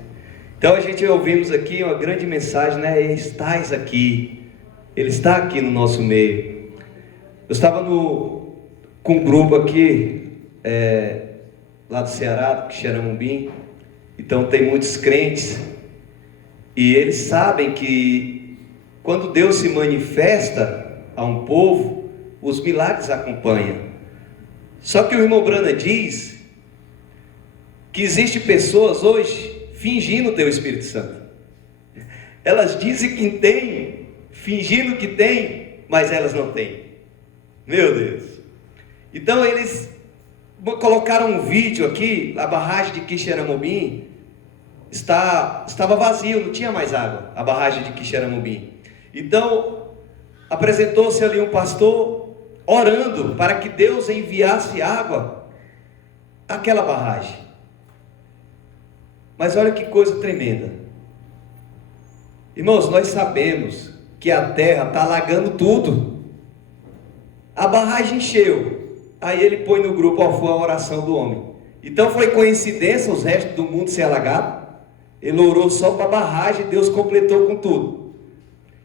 Então a gente ouvimos aqui uma grande mensagem, né? Estás aqui. Ele está aqui no nosso meio. Eu estava com um grupo aqui, lá do Ceará, do Quixeramobim. Então tem muitos crentes. E eles sabem que quando Deus se manifesta a um povo, os milagres acompanham. Só que o irmão Brana diz que existem pessoas hoje fingindo ter o Espírito Santo. Elas dizem que têm, fingindo que têm, mas elas não têm. Meu Deus. Então eles colocaram um vídeo aqui, a barragem de Quixeramobim estava vazio, não tinha mais água, a barragem de Quixeramobim. Então apresentou-se ali um pastor orando para que Deus enviasse água àquela barragem. Mas olha que coisa tremenda. Irmãos, nós sabemos que a terra está alagando tudo. A barragem encheu. Aí ele põe no grupo, foi a oração do homem. Então foi coincidência os restos do mundo ser alagado? Ele orou só para a barragem e Deus completou com tudo.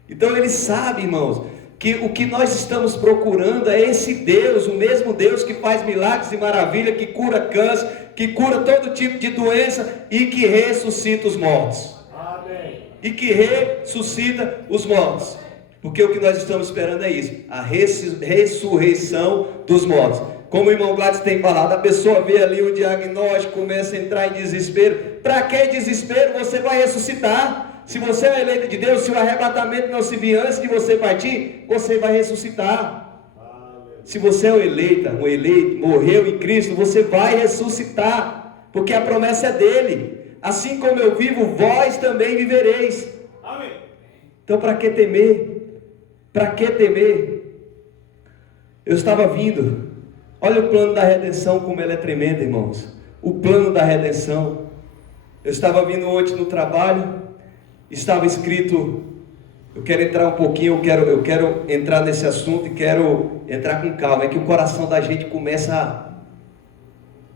Então ele sabe, irmãos, que o que nós estamos procurando é esse Deus, o mesmo Deus que faz milagres e maravilhas, que cura câncer, que cura todo tipo de doença e que ressuscita os mortos. Amém. E que ressuscita os mortos. Porque o que nós estamos esperando é isso, a ressurreição dos mortos. Como o irmão Gladys tem falado, a pessoa vê ali o diagnóstico, começa a entrar em desespero. Para que desespero? Você vai ressuscitar. Se você é eleito de Deus, se o arrebatamento não se vir antes de você partir, você vai ressuscitar. Se você é um eleito, morreu em Cristo, você vai ressuscitar, porque a promessa é dele. Assim como eu vivo, vós também vivereis. Amém. Então para que temer? Para que temer? Eu estava vindo. Olha o plano da redenção, como ele é tremendo, irmãos. O plano da redenção. Eu estava vindo ontem no trabalho. Estava escrito, eu quero entrar um pouquinho, eu quero entrar nesse assunto e quero entrar com calma. É que o coração da gente começa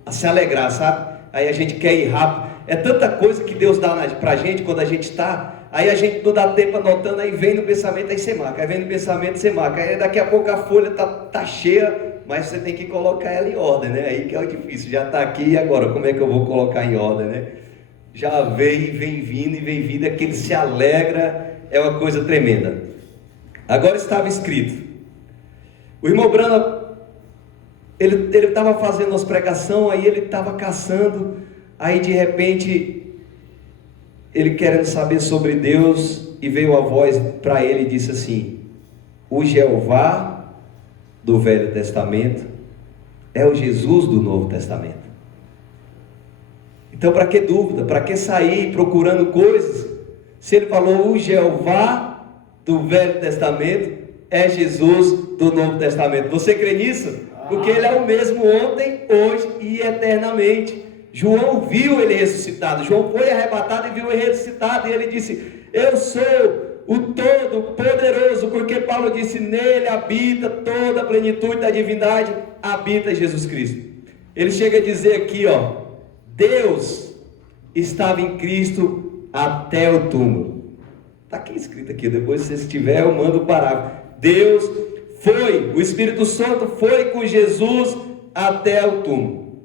a se alegrar, sabe? Aí a gente quer ir rápido. É tanta coisa que Deus dá pra gente quando a gente está. Aí a gente não dá tempo anotando, aí vem no pensamento, aí você marca. Aí vem no pensamento, você marca. Aí daqui a pouco a folha tá cheia, mas você tem que colocar ela em ordem, né? Aí que é o difícil, já está aqui, e agora? Como é que eu vou colocar em ordem, né? Já vem vindo, aquele se alegra, é uma coisa tremenda. Agora estava escrito, o irmão Brana Ele estava fazendo as pregações, aí ele estava caçando, aí de repente, ele querendo saber sobre Deus, e veio a voz para ele e disse assim: o Jeová do Velho Testamento é o Jesus do Novo Testamento. Então, para que dúvida? Para que sair procurando coisas? Se ele falou o Jeová do Velho Testamento é Jesus do Novo Testamento. Você crê nisso? Porque ele é o mesmo ontem, hoje e eternamente. João viu ele ressuscitado. João foi arrebatado e viu ele ressuscitado. E ele disse: eu sou o Todo-Poderoso. Porque Paulo disse: nele habita toda a plenitude da divindade, habita Jesus Cristo. Ele chega a dizer aqui, ó: Deus estava em Cristo até o túmulo. Está aqui escrito aqui, depois se você tiver eu mando o parágrafo. Deus foi, o Espírito Santo foi com Jesus até o túmulo.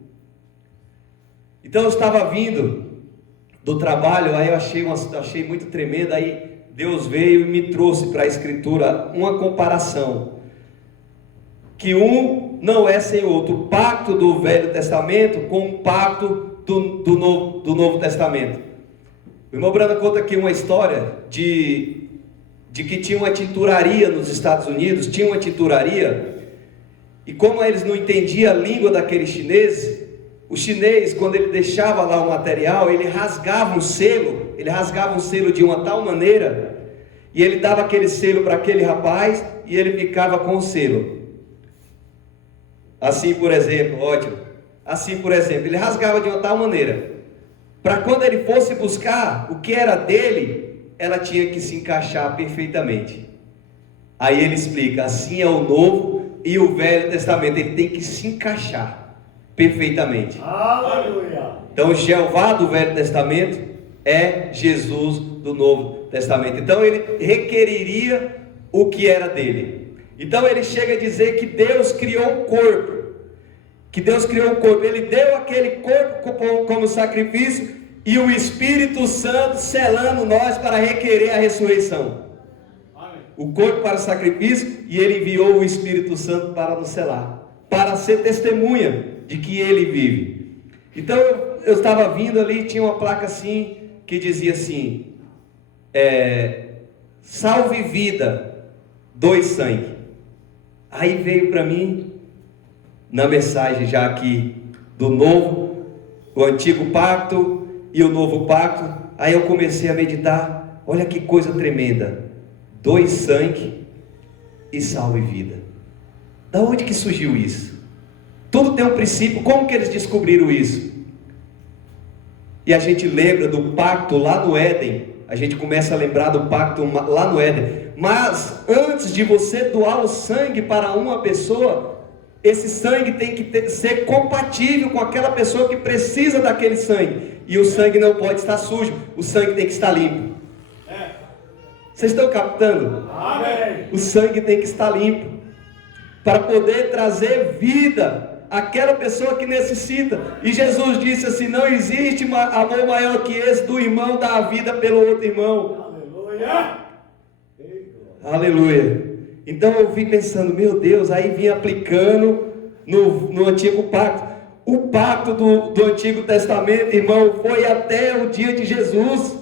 Então eu estava vindo do trabalho, aí eu achei muito tremendo, aí Deus veio e me trouxe para a Escritura uma comparação, que um não é sem outro, o pacto do Velho Testamento com o pacto do Novo Testamento. O irmão Brando conta aqui uma história de que tinha uma tinturaria nos Estados Unidos, e como eles não entendiam a língua daqueles chineses, o chinês, quando ele deixava lá o material, ele rasgava um selo de uma tal maneira, e ele dava aquele selo para aquele rapaz, e ele ficava com o selo. Assim, por exemplo, ele rasgava de uma tal maneira, para quando ele fosse buscar o que era dele, ela tinha que se encaixar perfeitamente. Aí ele explica: assim é o Novo e o Velho Testamento, ele tem que se encaixar perfeitamente. Aleluia. Então o Jeová do Velho Testamento é Jesus do Novo Testamento. Então ele requeriria o que era dele. Então ele chega a dizer que Deus criou um corpo. Ele deu aquele corpo como sacrifício, e o Espírito Santo selando nós para requerer a ressurreição. Amém. O corpo para o sacrifício, e ele enviou o Espírito Santo para nos selar, para ser testemunha de que ele vive. Então eu estava vindo ali, tinha uma placa assim, que dizia assim: salve vida, doe sangue. Aí veio para mim, na mensagem já aqui, do novo, o antigo pacto e o novo pacto. Aí eu comecei a meditar, olha que coisa tremenda: doe sangue e salve vida. Da onde que surgiu isso? Tudo tem um princípio. Como que eles descobriram isso? E a gente lembra do pacto lá no Éden, a gente começa a lembrar do pacto lá no Éden. Mas antes de você doar o sangue para uma pessoa, esse sangue tem que ser compatível com aquela pessoa que precisa daquele sangue. E o sangue não pode estar sujo, o sangue tem que estar limpo. Vocês estão captando? Amém. O sangue tem que estar limpo, para poder trazer vida àquela pessoa que necessita. E Jesus disse assim: não existe amor maior que esse, do irmão dar a vida pelo outro irmão. Aleluia. Aleluia. Então eu vim pensando, meu Deus, aí vim aplicando no antigo pacto. O pacto do Antigo Testamento, irmão, foi até o dia de Jesus,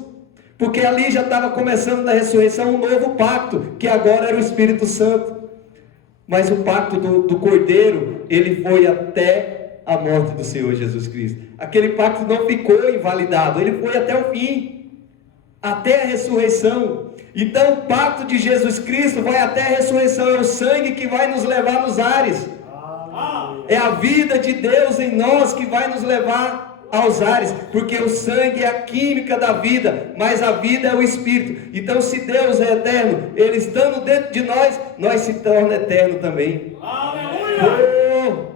porque ali já estava começando na ressurreição um novo pacto, que agora era o Espírito Santo. Mas o pacto do Cordeiro, ele foi até a morte do Senhor Jesus Cristo. Aquele pacto não ficou invalidado, ele foi até o fim, até a ressurreição. Então o pacto de Jesus Cristo vai até a ressurreição, é o sangue que vai nos levar nos ares. É a vida de Deus em nós que vai nos levar aos ares, porque o sangue é a química da vida, mas a vida é o Espírito. Então se Deus é eterno, Ele estando dentro de nós, nós se torna eterno também. Aleluia.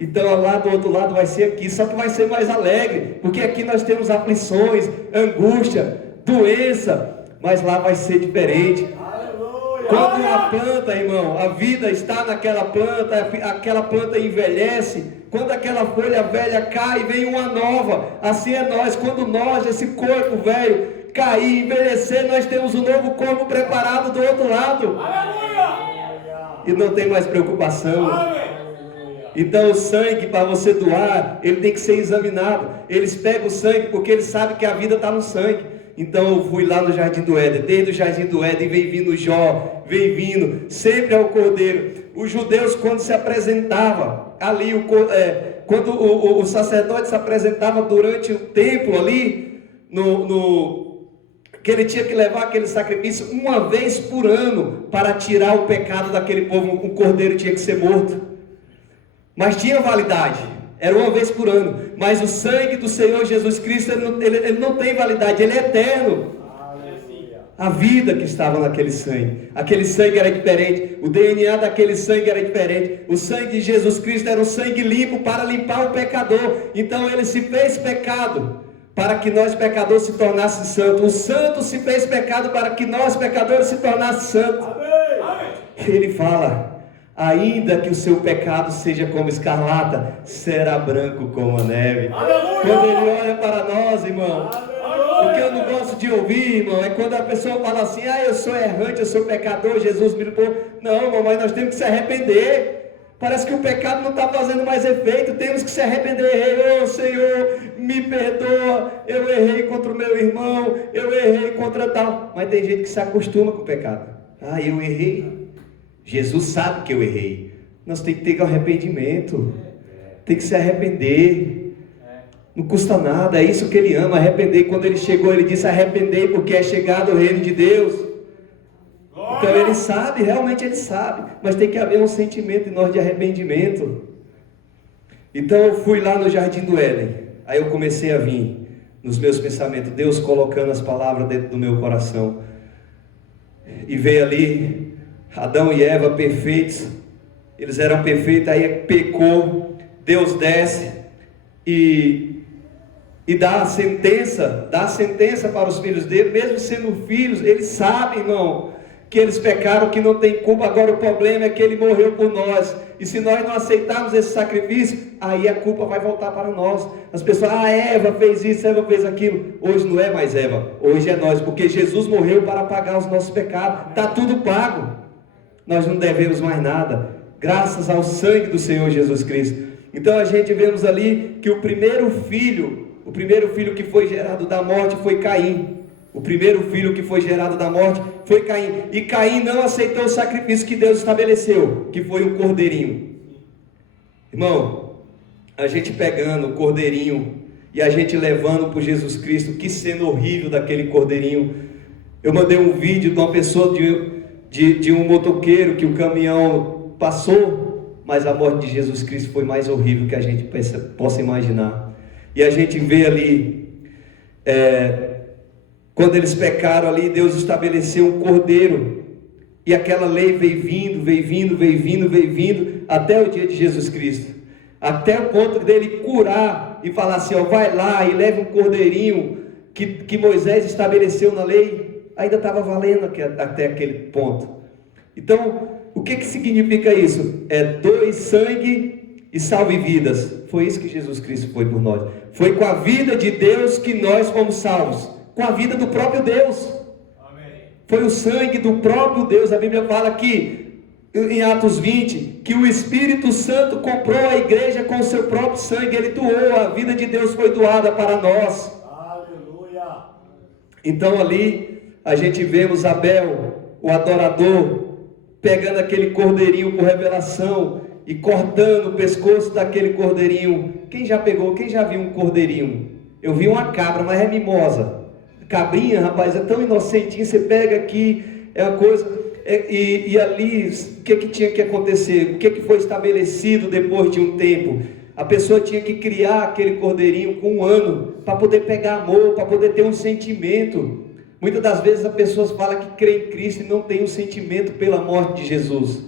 Então lá do outro lado vai ser aqui, só que vai ser mais alegre, porque aqui nós temos aflições, angústia, doença, mas lá vai ser diferente. Quando uma planta, irmão, a vida está naquela planta, aquela planta envelhece, quando aquela folha velha cai, vem uma nova. Assim é nós, quando nós, esse corpo velho, cair, envelhecer, nós temos um novo corpo preparado do outro lado. Aleluia. E não tem mais preocupação, Então o sangue, para você doar, ele tem que ser examinado. Eles pegam o sangue porque eles sabem que a vida está no sangue. Então eu fui lá no Jardim do Éden. Desde o Jardim do Éden vem vindo Jó, vem vindo, sempre ao Cordeiro. Os judeus, quando se apresentava ali, quando o sacerdote se apresentava durante o templo ali, que ele tinha que levar aquele sacrifício uma vez por ano para tirar o pecado daquele povo. O cordeiro tinha que ser morto. Mas tinha validade, era uma vez por ano. Mas o sangue do Senhor Jesus Cristo, ele não tem validade, ele é eterno. Aleluia. A vida que estava naquele sangue, aquele sangue era diferente, o DNA daquele sangue era diferente. O sangue de Jesus Cristo era um sangue limpo para limpar o pecador. Então ele se fez pecado para que nós pecadores se tornássemos santos. O santo se fez pecado para que nós pecadores se tornássemos santos. Amém. Ele fala: ainda que o seu pecado seja como escarlata, será branco como a neve. Aleluia. Quando ele olha para nós, irmão, o que eu não Aleluia. gosto de ouvir, irmão, é quando a pessoa fala assim: eu sou errante, eu sou pecador, Jesus me limpou. Não, irmão, mas nós temos que se arrepender. Parece que o pecado não está fazendo mais efeito. Temos que se arrepender. Oh Senhor, me perdoa, eu errei contra o meu irmão, eu errei contra tal. Mas tem gente que se acostuma com o pecado. Eu errei. Jesus sabe que eu errei. Nós temos que ter arrependimento. Tem que se arrepender. Não custa nada, é isso que ele ama, arrepender. Quando ele chegou, ele disse: arrependei, porque é chegado o reino de Deus. Então ele sabe, realmente ele sabe. Mas tem que haver um sentimento em nós de arrependimento. Então eu fui lá no Jardim do Éden. Aí eu comecei a vir nos meus pensamentos, Deus colocando as palavras dentro do meu coração. E veio ali Adão e Eva perfeitos. Eles eram perfeitos, aí pecou. Deus desce e dá a sentença para os filhos dele, mesmo sendo filhos. Eles sabem, irmão, que eles pecaram, que não tem culpa. Agora o problema é que ele morreu por nós. E se nós não aceitarmos esse sacrifício, aí a culpa vai voltar para nós. As pessoas: Eva fez isso, Eva fez aquilo. Hoje não é mais Eva, hoje é nós, porque Jesus morreu para pagar os nossos pecados. Está tudo pago. Nós não devemos mais nada, graças ao sangue do Senhor Jesus Cristo. Então a gente vemos ali que o primeiro filho que foi gerado da morte foi Caim. O primeiro filho que foi gerado da morte foi Caim. E Caim não aceitou o sacrifício que Deus estabeleceu, que foi um cordeirinho. Irmão, a gente pegando o cordeirinho e a gente levando por Jesus Cristo, que cena horrível daquele cordeirinho. Eu mandei um vídeo de uma pessoa, de um motoqueiro, que o caminhão passou, mas a morte de Jesus Cristo foi mais horrível que a gente possa imaginar. E a gente vê ali, quando eles pecaram ali, Deus estabeleceu um cordeiro, e aquela lei veio vindo, até o dia de Jesus Cristo, até o ponto dele curar e falar assim: vai lá e leve um cordeirinho que Moisés estabeleceu na lei. Ainda estava valendo até aquele ponto. Então, o que significa isso? Doe sangue e salve vidas. Foi isso que Jesus Cristo foi por nós. Foi com a vida de Deus que nós fomos salvos, com a vida do próprio Deus. Amém. Foi o sangue do próprio Deus. A Bíblia fala que, em Atos 20, que o Espírito Santo comprou a igreja com o seu próprio sangue. Ele doou, a vida de Deus foi doada para nós. Aleluia. Então ali a gente vemos Abel, o adorador, pegando aquele cordeirinho por revelação e cortando o pescoço daquele cordeirinho. Quem já viu um cordeirinho? Eu vi uma cabra, mas é mimosa. Cabrinha, rapaz, é tão inocentinha. Você pega aqui, é uma coisa. E ali, o que tinha que acontecer? O que foi estabelecido depois de um tempo? A pessoa tinha que criar aquele cordeirinho com 1 ano, para poder pegar amor, para poder ter um sentimento. Muitas das vezes as pessoas falam que crê em Cristo e não tem um sentimento pela morte de Jesus.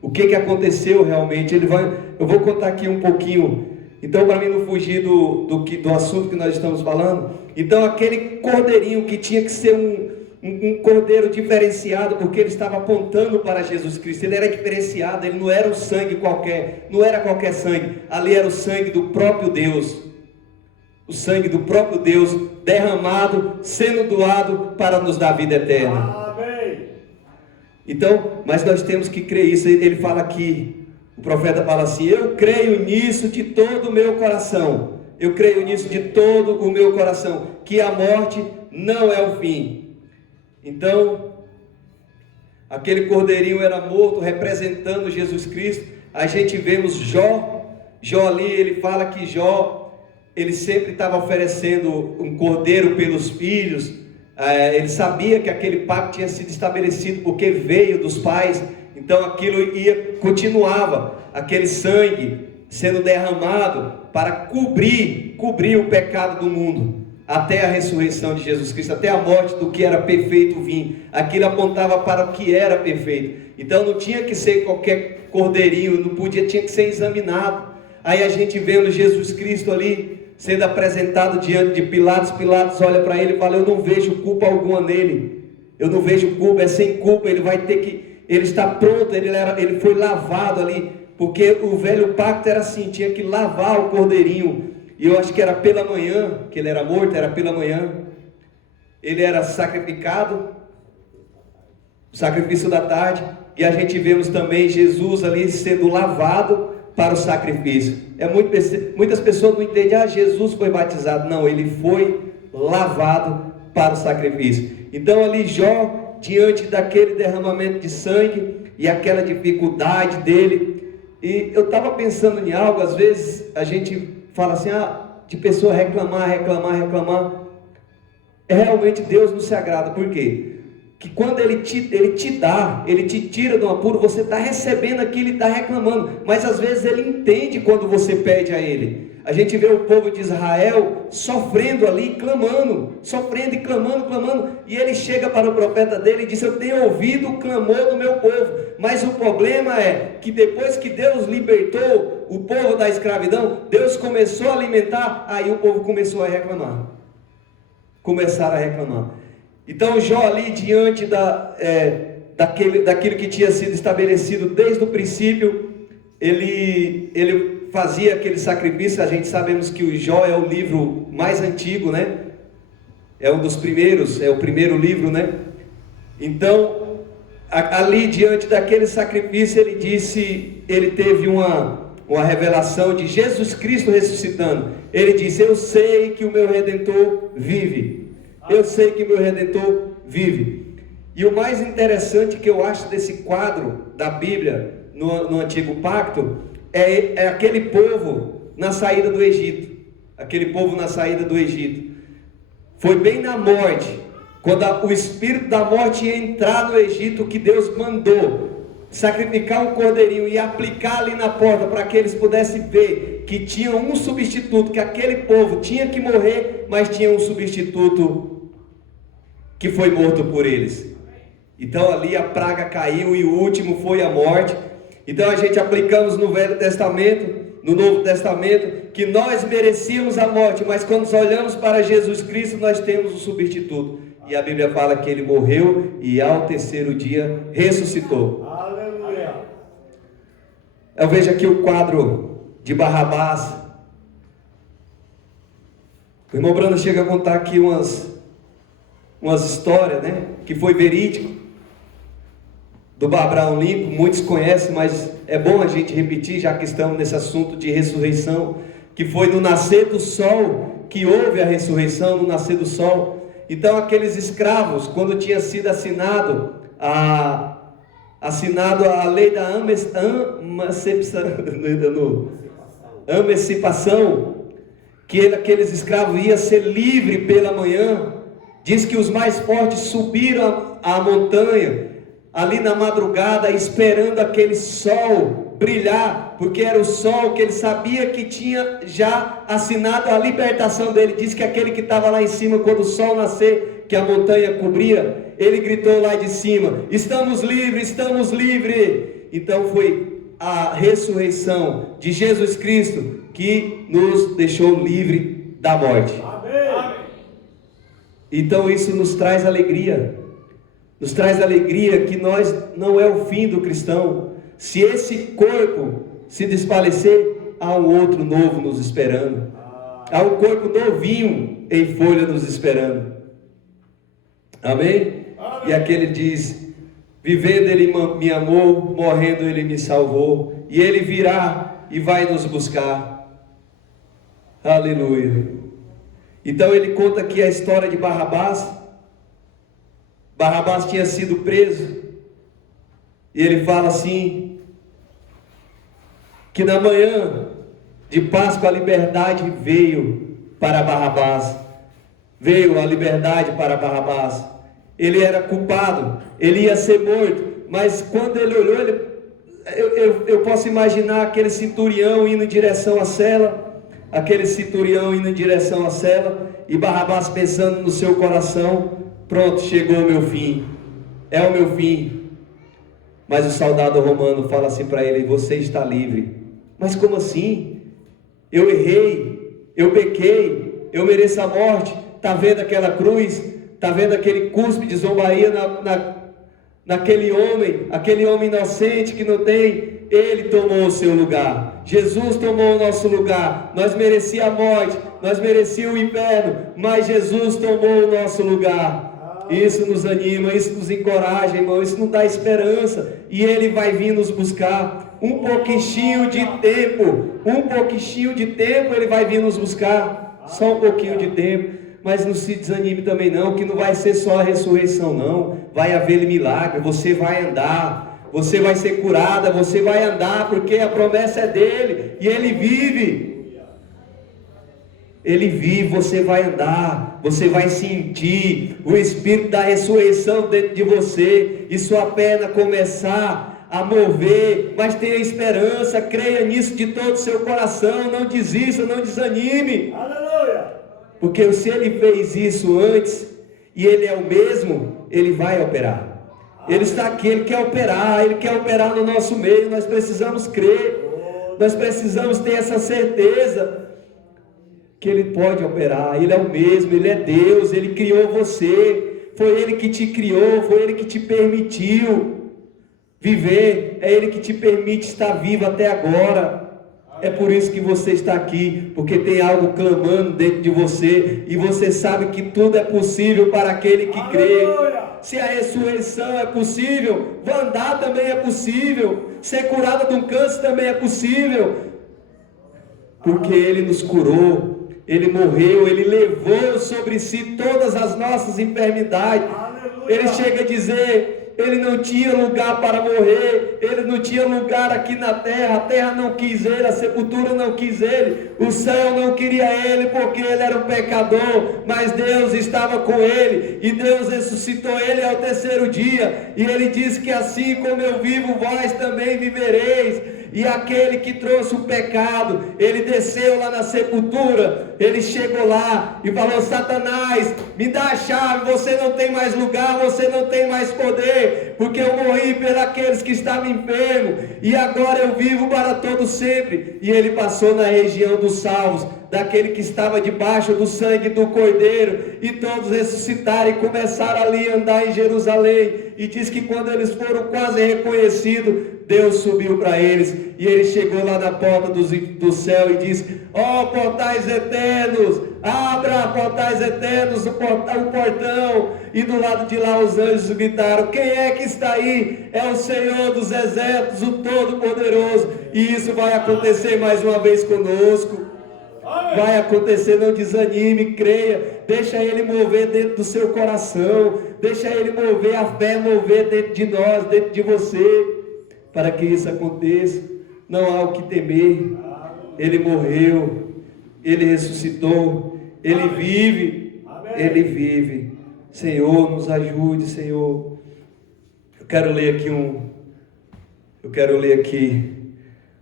O que aconteceu realmente? Eu vou contar aqui um pouquinho. Então, para mim não fugir do assunto que nós estamos falando. Então, aquele cordeirinho que tinha que ser um cordeiro diferenciado, porque ele estava apontando para Jesus Cristo. Ele era diferenciado, ele não era um sangue qualquer, não era qualquer sangue. Ali era o sangue do próprio Deus. O sangue do próprio Deus derramado, sendo doado para nos dar vida eterna. Amém. Então, mas nós temos que crer isso. Ele fala aqui, o O profeta fala assim: eu creio nisso de todo o meu coração. Eu creio nisso de todo o meu coração, que a morte não é o fim. Então, aquele cordeirinho era morto, representando Jesus Cristo. A gente vemos Jó ali, ele fala que Jó, ele sempre estava oferecendo um cordeiro pelos filhos. Ele sabia que aquele pacto tinha sido estabelecido porque veio dos pais. Então aquilo continuava, aquele sangue sendo derramado para cobrir o pecado do mundo, até a ressurreição de Jesus Cristo, até a morte do que era perfeito vir. Aquilo apontava para o que era perfeito. Então não tinha que ser qualquer cordeirinho, não podia, tinha que ser examinado. Aí a gente vendo Jesus Cristo ali sendo apresentado diante de Pilatos. Pilatos olha para ele e fala: eu não vejo culpa alguma nele, eu não vejo culpa, é sem culpa, ele vai ter que, ele está pronto, ele foi lavado ali, porque o velho pacto era assim, tinha que lavar o cordeirinho. E eu acho que era pela manhã, que ele era morto, era pela manhã, ele era sacrificado, o sacrifício da tarde, e a gente vemos também Jesus ali sendo lavado para o sacrifício. Muitas pessoas não entendem: Jesus foi batizado. Não, ele foi lavado para o sacrifício. Então ali Jó, diante daquele derramamento de sangue e aquela dificuldade dele, e eu estava pensando em algo. Às vezes a gente fala assim, de pessoa reclamar. Realmente Deus não se agrada. Por quê? Que quando ele te tira de um apuro, você está recebendo aquilo e está reclamando, mas às vezes ele entende quando você pede a ele. A gente vê o povo de Israel sofrendo ali, sofrendo e clamando, e ele chega para o profeta dele e diz: eu tenho ouvido o clamor do meu povo. Mas o problema é que depois que Deus libertou o povo da escravidão, Deus começou a alimentar, aí o povo começou a reclamar. Começaram a reclamar. Então Jó ali, diante daquilo que tinha sido estabelecido desde o princípio, ele fazia aquele sacrifício. A gente sabemos que o Jó é o livro mais antigo, né? É um dos primeiros, é o primeiro livro, né? Então, ali diante daquele sacrifício, ele teve uma revelação de Jesus Cristo ressuscitando. Ele disse: eu sei que o meu Redentor vive. Eu sei que meu Redentor vive. E o mais interessante que eu acho desse quadro da Bíblia no Antigo Pacto é aquele povo na saída do Egito. Aquele povo na saída do Egito. Foi bem na morte, quando o espírito da morte ia entrar no Egito, que Deus mandou sacrificar um cordeirinho e aplicar ali na porta, para que eles pudessem ver que tinha um substituto, que aquele povo tinha que morrer, mas tinha um substituto que foi morto por eles. Então ali a praga caiu e o último foi a morte. Então a gente aplicamos no Velho Testamento, no Novo Testamento, que nós merecíamos a morte, mas quando nós olhamos para Jesus Cristo, nós temos o substituto. E a Bíblia fala que ele morreu e ao terceiro dia ressuscitou. Aleluia. Eu vejo aqui o quadro de Barrabás. O irmão Brando chega a contar aqui umas histórias, né? Que foi verídico, do Abraão Lincoln. Muitos conhecem, mas é bom a gente repetir, já que estamos nesse assunto de ressurreição, que foi no nascer do sol que houve a ressurreição, no nascer do sol. Então aqueles escravos, quando tinha sido assinado a lei da emancipação, que aqueles escravos iam ser livres pela manhã. Diz que os mais fortes subiram a montanha ali na madrugada, esperando aquele sol brilhar, porque era o sol que ele sabia que tinha já assinado a libertação dele. Diz que aquele que estava lá em cima, quando o sol nascer, que a montanha cobria, ele gritou lá de cima: estamos livres, estamos livres. Então foi a ressurreição de Jesus Cristo que nos deixou livre da morte. Amém. Então isso nos traz alegria. Nos traz alegria que nós não é o fim do cristão. Se esse corpo se desfalecer, há um outro novo nos esperando. Há um corpo novinho em folha nos esperando. Amém? E aquele diz: vivendo ele me amou, morrendo ele me salvou, e Ele virá e vai nos buscar. Aleluia. Então ele conta aqui a história de Barrabás. Barrabás tinha sido preso, e ele fala assim, que na manhã de Páscoa a liberdade veio para Barrabás. Veio a liberdade para Barrabás. Ele era culpado, ele ia ser morto, mas quando ele olhou, eu posso imaginar aquele centurião indo em direção à cela, e Barrabás pensando no seu coração, pronto, chegou o meu fim, é o meu fim. Mas o soldado romano fala assim para ele, você está livre. Mas como assim? Eu errei, eu pequei, eu mereço a morte. Está vendo aquela cruz? Está vendo aquele cuspe de zombaria naquele homem, aquele homem inocente que não tem? Ele tomou o seu lugar. Jesus tomou o nosso lugar. Nós merecíamos a morte, nós merecíamos o inferno, mas Jesus tomou o nosso lugar. Isso nos anima, isso nos encoraja, irmão, isso nos dá esperança. E Ele vai vir nos buscar. Um pouquinho de tempo Ele vai vir nos buscar. Só um pouquinho de tempo. Mas não se desanime também não, que não vai ser só a ressurreição não. Vai haver milagre, você vai andar, você vai ser curada, você vai andar, porque a promessa é dele, e Ele vive. Ele vive, você vai andar, você vai sentir o Espírito da ressurreição dentro de você, e sua perna começar a mover, mas tenha esperança, creia nisso de todo o seu coração, não desista, não desanime. Aleluia. Porque se Ele fez isso antes, e Ele é o mesmo, Ele vai operar. Ele está aqui, Ele quer operar no nosso meio. Nós precisamos crer, nós precisamos ter essa certeza, que Ele pode operar. Ele é o mesmo, Ele é Deus, Ele criou você, foi Ele que te criou, foi Ele que te permitiu viver, é Ele que te permite estar vivo até agora. É por isso que você está aqui, porque tem algo clamando dentro de você, e você sabe que tudo é possível para aquele que crê. Se a ressurreição é possível, andar também é possível, ser curado de um câncer também é possível, porque Ele nos curou, Ele morreu, Ele levou sobre si todas as nossas enfermidades. Ele chega a dizer, Ele não tinha lugar para morrer, Ele não tinha lugar aqui na terra, a terra não quis Ele, a sepultura não quis Ele, o céu não queria Ele, porque Ele era um pecador, mas Deus estava com Ele, e Deus ressuscitou Ele ao terceiro dia, e Ele disse que assim como eu vivo, vós também vivereis. E aquele que trouxe o pecado, ele desceu lá na sepultura, ele chegou lá e falou, Satanás, me dá a chave, você não tem mais lugar, você não tem mais poder, porque eu morri pelos que estavam enfermos, e agora eu vivo para todo sempre. E ele passou na região dos salvos, daquele que estava debaixo do sangue do Cordeiro, e todos ressuscitaram e começaram ali a andar em Jerusalém, e diz que quando eles foram quase reconhecidos, Deus subiu para eles, e ele chegou lá na porta do céu e disse, ó portais eternos, abra portais eternos, o portão, e do lado de lá os anjos gritaram, quem é que está aí? É o Senhor dos exércitos, o Todo-Poderoso, e isso vai acontecer mais uma vez conosco. Vai acontecer, não desanime, creia, deixa Ele mover dentro do seu coração, deixa Ele mover, a fé mover dentro de nós, dentro de você, para que isso aconteça. Não há o que temer, Ele morreu, Ele ressuscitou, Ele vive, Ele vive. Senhor, nos ajude, Senhor. Eu quero ler aqui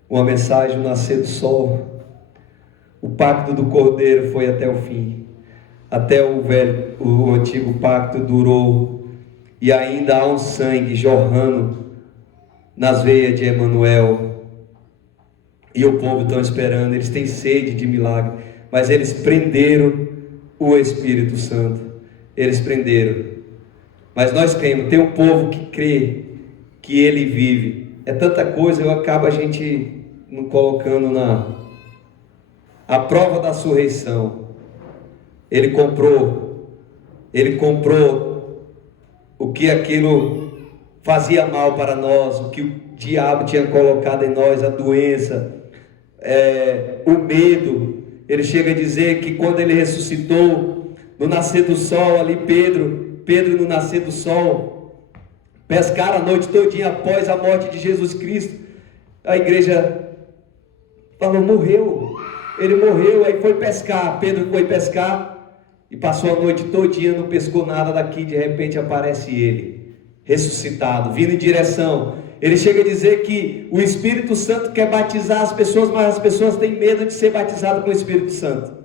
uma mensagem do nascer do sol. O pacto do Cordeiro foi até o fim, até o antigo pacto durou, e ainda há um sangue jorrando nas veias de Emanuel, e o povo está esperando, eles têm sede de milagre, mas eles prenderam o Espírito Santo, eles prenderam, mas nós cremos, tem um povo que crê que Ele vive, é tanta coisa, acaba a gente não colocando a prova da ressurreição. Ele comprou o que aquilo fazia mal para nós, o que diabo tinha colocado em nós, a doença, o medo. Ele chega a dizer que quando ele ressuscitou, no nascer do sol ali, Pedro no nascer do sol, pescaram a noite todinha após a morte de Jesus Cristo. A igreja falou, morreu, ele morreu. Aí foi pescar, Pedro foi pescar e passou a noite todinha, não pescou nada daqui. De repente aparece ele, ressuscitado, vindo em direção. Ele chega a dizer que o Espírito Santo quer batizar as pessoas, mas as pessoas têm medo de ser batizadas com o Espírito Santo.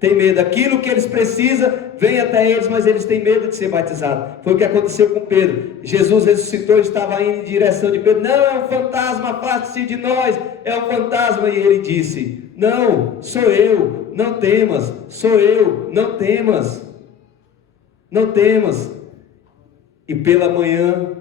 Tem medo, aquilo que eles precisam vem até eles, mas eles têm medo de ser batizados. Foi o que aconteceu com Pedro. Jesus ressuscitou, estava indo em direção de Pedro. Não, é um fantasma, afaste-se de nós, é um fantasma. E ele disse, não, sou eu, não temas, sou eu, não temas, não temas. E pela manhã,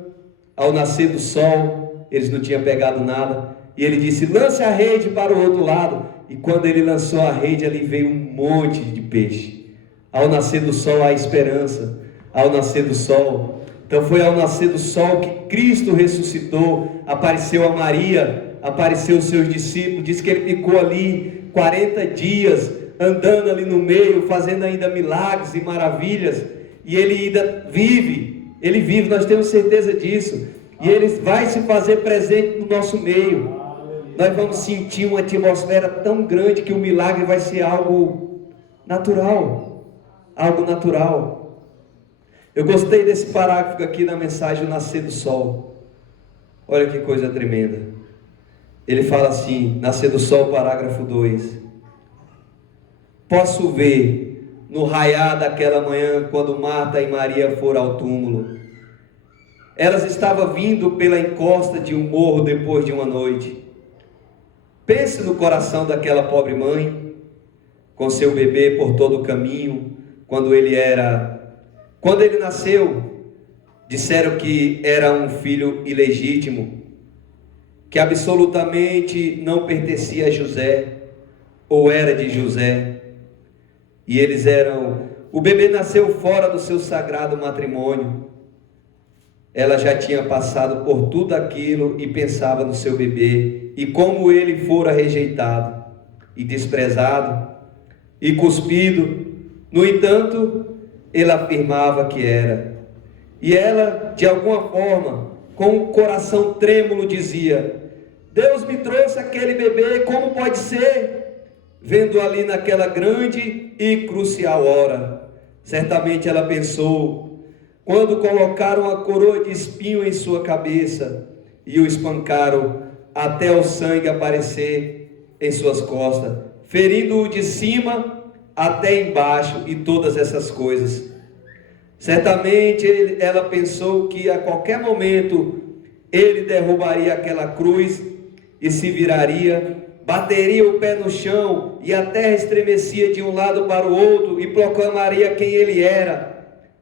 ao nascer do sol, eles não tinham pegado nada, e ele disse, lance a rede para o outro lado. E quando ele lançou a rede, ali veio um monte de peixe. Ao nascer do sol há esperança, ao nascer do sol. Então foi ao nascer do sol que Cristo ressuscitou, apareceu a Maria, apareceu os seus discípulos. Diz que ele ficou ali 40 dias, andando ali no meio, fazendo ainda milagres e maravilhas. E ele ainda vive, nós temos certeza disso. E ele vai se fazer presente no nosso meio. Nós vamos sentir uma atmosfera tão grande que o milagre vai ser algo natural. Algo natural. Eu gostei desse parágrafo aqui na mensagem, o nascer do sol. Olha que coisa tremenda. Ele fala assim, nascer do sol, parágrafo 2. Posso ver no raiar daquela manhã, quando Marta e Maria foram ao túmulo. Elas estavam vindo pela encosta de um morro depois de uma noite. Pense no coração daquela pobre mãe, com seu bebê por todo o caminho. Quando ele nasceu, disseram que era um filho ilegítimo, que absolutamente não pertencia a José, ou era de José. E o bebê nasceu fora do seu sagrado matrimônio. Ela já tinha passado por tudo aquilo e pensava no seu bebê, e como ele fora rejeitado, e desprezado, e cuspido. No entanto, ele afirmava que era. E ela, de alguma forma, com o coração trêmulo, dizia, Deus me trouxe aquele bebê, como pode ser? Vendo ali naquela grande e crucial hora. Certamente ela pensou, quando colocaram a coroa de espinho em sua cabeça e o espancaram até o sangue aparecer em suas costas, ferindo-o de cima até embaixo e todas essas coisas. Certamente ela pensou que a qualquer momento ele derrubaria aquela cruz e se viraria, bateria o pé no chão e a terra estremecia de um lado para o outro e proclamaria quem ele era.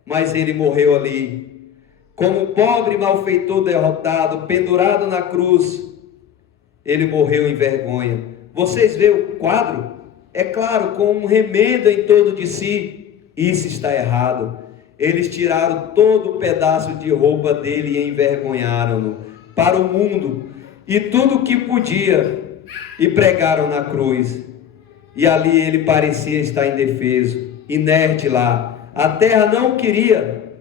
Mas ele morreu ali, como um pobre malfeitor derrotado, pendurado na cruz. Ele morreu em vergonha. Vocês veem o quadro? É claro, com um remendo em torno de si. Isso está errado. Eles tiraram todo o pedaço de roupa dele e envergonharam-no para o mundo, e tudo o que podia, e pregaram na cruz. E ali ele parecia estar indefeso, inerte lá. A terra não o queria,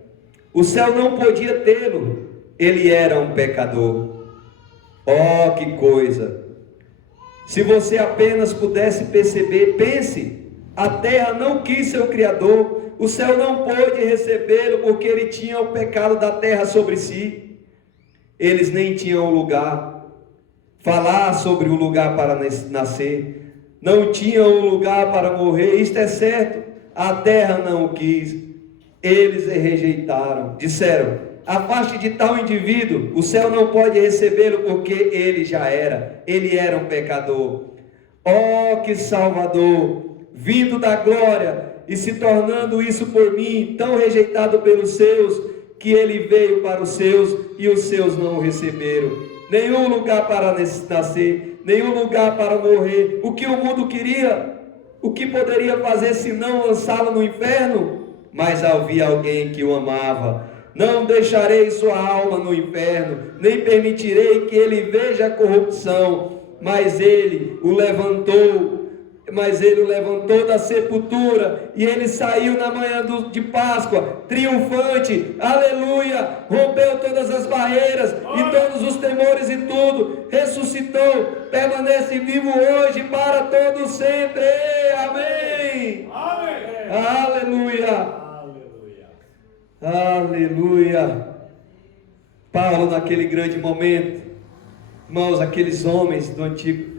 o céu não podia tê-lo, ele era um pecador. Oh, que coisa! Se você apenas pudesse perceber, pense, a terra não quis seu Criador, o céu não pôde recebê-lo, porque ele tinha o pecado da terra sobre si. Eles nem tinham lugar, falar sobre o lugar para nascer, não tinham um lugar para morrer, isto é certo. A terra não o quis, eles o rejeitaram, disseram, afaste de tal indivíduo, o céu não pode recebê-lo porque ele era um pecador. Oh, que Salvador, vindo da glória e se tornando isso por mim, tão rejeitado pelos seus, que ele veio para os seus e os seus não o receberam. Nenhum lugar para nascer, nenhum lugar para morrer. O que o mundo queria? O que poderia fazer se não lançá-lo no inferno? Mas havia alguém que o amava, Não deixarei sua alma no inferno, nem permitirei que ele veja a corrupção. Mas ele o levantou da sepultura, e ele saiu na manhã de Páscoa, triunfante, aleluia, rompeu todas as barreiras e todos os temores e tudo, ressuscitou, permanece vivo hoje para todo sempre, amém, aleluia, aleluia. Paulo, naquele grande momento, irmãos, aqueles homens do antigo,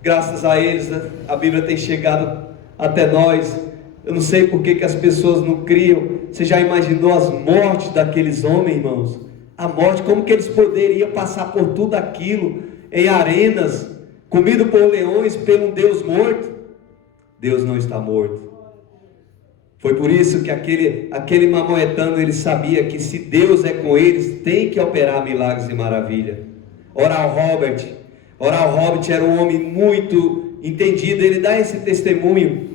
graças a eles, a Bíblia tem chegado até nós. Eu não sei por que as pessoas não criam. Você já imaginou as mortes daqueles homens, irmãos? A morte, como que eles poderiam passar por tudo aquilo em arenas, comido por leões, pelo Deus morto? Deus não está morto. Foi por isso que aquele mamoetano, ele sabia que se Deus é com eles, tem que operar milagres e maravilha. Oral Robert era um homem muito entendido, ele dá esse testemunho,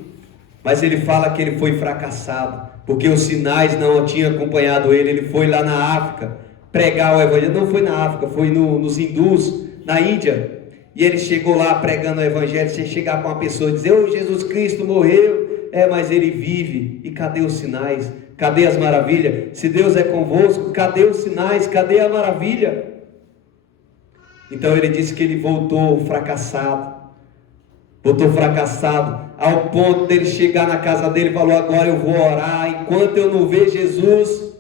mas ele fala que ele foi fracassado, porque os sinais não tinham acompanhado ele. Ele foi lá na África pregar o evangelho, não foi na África, foi nos hindus, na Índia, e ele chegou lá pregando o evangelho. Você chegar para uma pessoa e dizer, Jesus Cristo morreu, mas ele vive, e cadê os sinais? Cadê as maravilhas? Se Deus é convosco, cadê os sinais? Cadê a maravilha? Então ele disse que ele voltou fracassado, ao ponto dele chegar na casa dele e falou, agora eu vou orar, enquanto eu não ver Jesus,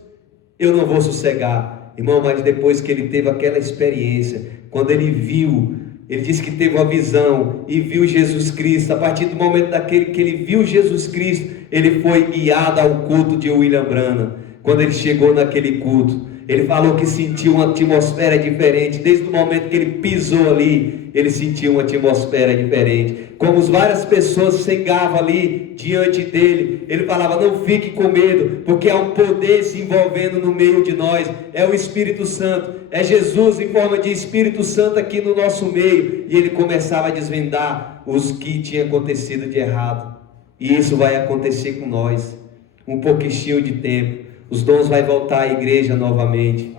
eu não vou sossegar. Irmão, mas depois que ele teve aquela experiência, quando ele viu, ele disse que teve uma visão e viu Jesus Cristo. A partir do momento que ele viu Jesus Cristo, ele foi guiado ao culto de William Branham. Quando ele chegou naquele culto, ele falou que sentiu uma atmosfera diferente. Desde o momento que ele pisou ali, ele sentiu uma atmosfera diferente. Como várias pessoas chegavam ali diante dele, ele falava, não fique com medo, porque há um poder se envolvendo no meio de nós. É o Espírito Santo, é Jesus em forma de Espírito Santo aqui no nosso meio. E ele começava a desvendar os que tinha acontecido de errado. E isso vai acontecer com nós, um pouquinho de tempo. Os dons vão voltar à igreja novamente.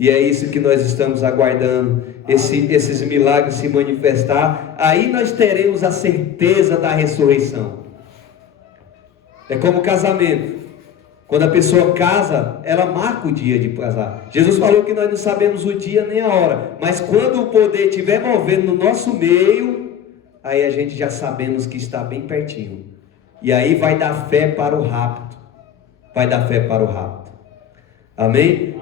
E é isso que nós estamos aguardando, esses milagres se manifestar. Aí nós teremos a certeza da ressurreição. É como casamento. Quando a pessoa casa, ela marca o dia de casar. Jesus falou que nós não sabemos o dia nem a hora, mas quando o poder estiver movendo no nosso meio, aí a gente já sabemos que está bem pertinho. E aí vai dar fé para o rápido. Amém?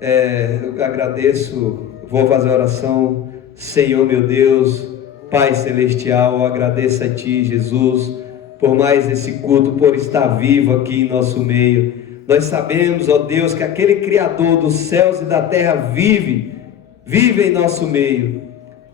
Eu agradeço, vou fazer a oração. Senhor meu Deus, Pai Celestial, eu agradeço a Ti, Jesus, por mais esse culto, por estar vivo aqui em nosso meio. Nós sabemos, ó Deus, que aquele Criador dos céus e da terra vive em nosso meio,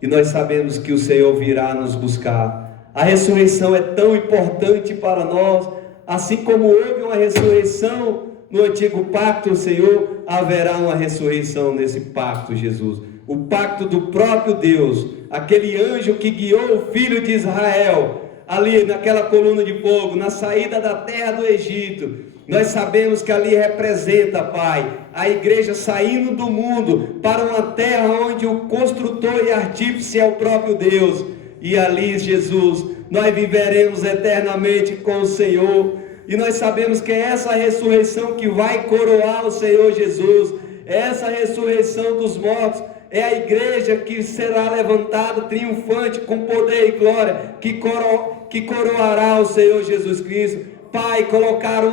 e nós sabemos que o Senhor virá nos buscar. A ressurreição é tão importante para nós, assim como houve uma ressurreição no antigo pacto, Senhor, haverá uma ressurreição nesse pacto, Jesus. O pacto do próprio Deus, aquele anjo que guiou o filho de Israel, ali naquela coluna de fogo, na saída da terra do Egito. Nós sabemos que ali representa, Pai, a igreja saindo do mundo para uma terra onde o construtor e artífice é o próprio Deus. E ali, Jesus, nós viveremos eternamente com o Senhor. E nós sabemos que é essa ressurreição que vai coroar o Senhor Jesus, é essa ressurreição dos mortos, é a igreja que será levantada triunfante com poder e glória, que coroará o Senhor Jesus Cristo. Pai, colocaram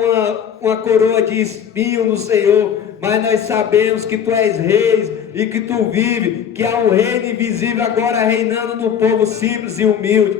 uma coroa de espinho no Senhor, mas nós sabemos que Tu és rei e que Tu vive, que há um reino invisível agora reinando no povo simples e humilde.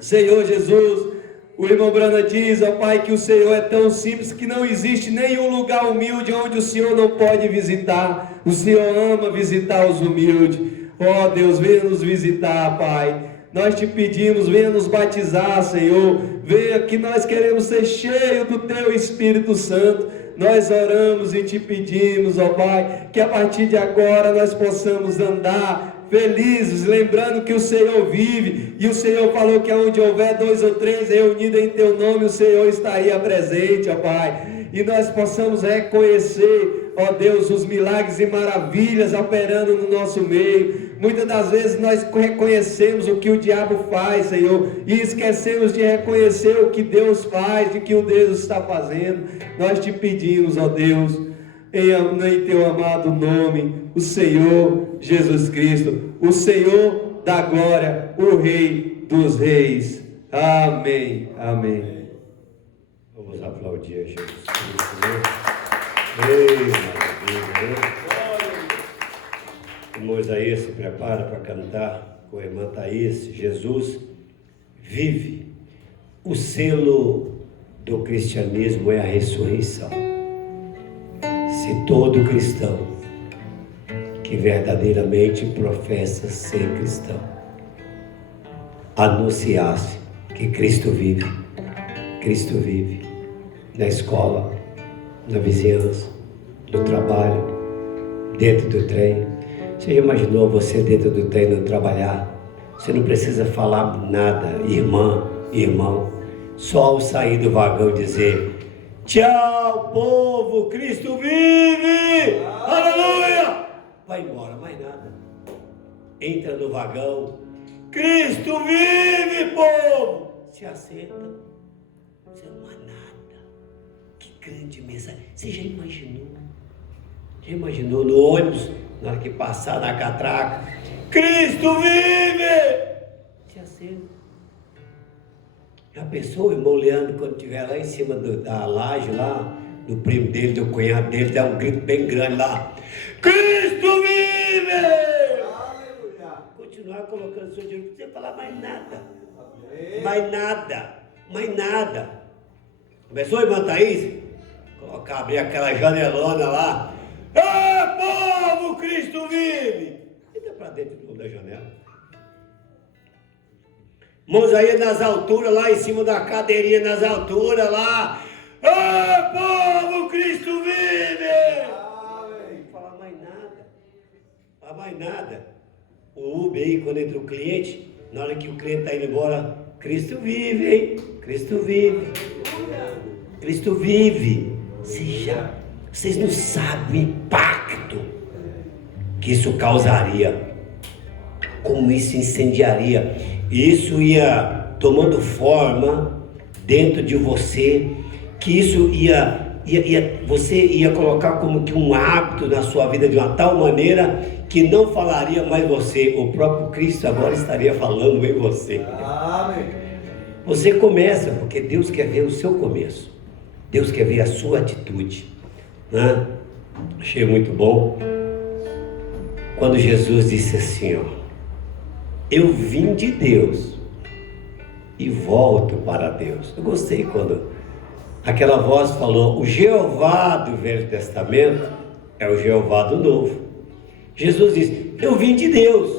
Senhor Jesus, o irmão Branham diz, ó Pai, que o Senhor é tão simples que não existe nenhum lugar humilde onde o Senhor não pode visitar. O Senhor ama visitar os humildes. Ó Deus, venha nos visitar, Pai. Nós Te pedimos, venha nos batizar, Senhor. Venha que nós queremos ser cheios do Teu Espírito Santo. Nós oramos e Te pedimos, ó Pai, que a partir de agora nós possamos andar felizes, lembrando que o Senhor vive, e o Senhor falou que onde houver 2 ou 3 reunidos em teu nome, o Senhor está aí presente, ó Pai, e nós possamos reconhecer, ó Deus, os milagres e maravilhas operando no nosso meio. Muitas das vezes nós reconhecemos o que o diabo faz, Senhor, e esquecemos de reconhecer o que Deus faz, e que o Deus está fazendo. Nós te pedimos, ó Deus, em teu amado nome, o Senhor Jesus Cristo, o Senhor da glória, o Rei dos reis. Amém, amém. Vamos aplaudir a Jesus Cristo, né? Ei, maravilha, né? O irmão Isaías se prepara para cantar com a irmã Thaís. Jesus vive. O selo do cristianismo é a ressurreição. Se todo cristão que verdadeiramente professa ser cristão anunciasse que Cristo vive na escola, na vizinhança, no trabalho, dentro do trem. Você já imaginou você dentro do trem não trabalhar? Você não precisa falar nada, irmã, irmão, só ao sair do vagão dizer: tchau, povo, Cristo vive! Aleluia! Vai embora, mais nada. Entra no vagão: Cristo vive, povo! Se assenta, você não há nada. Que grande mensagem. Você já imaginou? Já imaginou no ônibus, na hora que passar na catraca: Cristo vive! Se assenta. Já pensou, o irmão Leandro, quando estiver lá em cima da laje, lá, do primo dele, do cunhado dele, dá um grito bem grande lá: Cristo vive! Aleluia. Continuar colocando seu dinheiro, não precisa falar mais nada. Mais nada, mais nada. Começou, irmã Thaís? Colocar, abrir aquela janelona lá: povo, Cristo vive! Entra para dentro da janela. Mãos aí nas alturas, lá em cima da cadeirinha, nas alturas, lá: povo, Cristo vive! Não fala mais nada. Fala mais nada. O Uber aí, quando entra o cliente, na hora que o cliente está indo embora: Cristo vive, hein? Cristo vive. Cristo vive. Vocês não sabem o impacto que isso causaria. Como isso incendiaria. Isso ia tomando forma dentro de você, que isso você ia colocar como que um hábito na sua vida de uma tal maneira que não falaria mais você, o próprio Cristo agora estaria falando em você. Amém. Você começa, porque Deus quer ver o seu começo, Deus quer ver a sua atitude, né? Achei muito bom quando Jesus disse assim, ó: eu vim de Deus e volto para Deus. Eu gostei quando aquela voz falou: o Jeová do Velho Testamento é o Jeová do Novo. Jesus disse: eu vim de Deus.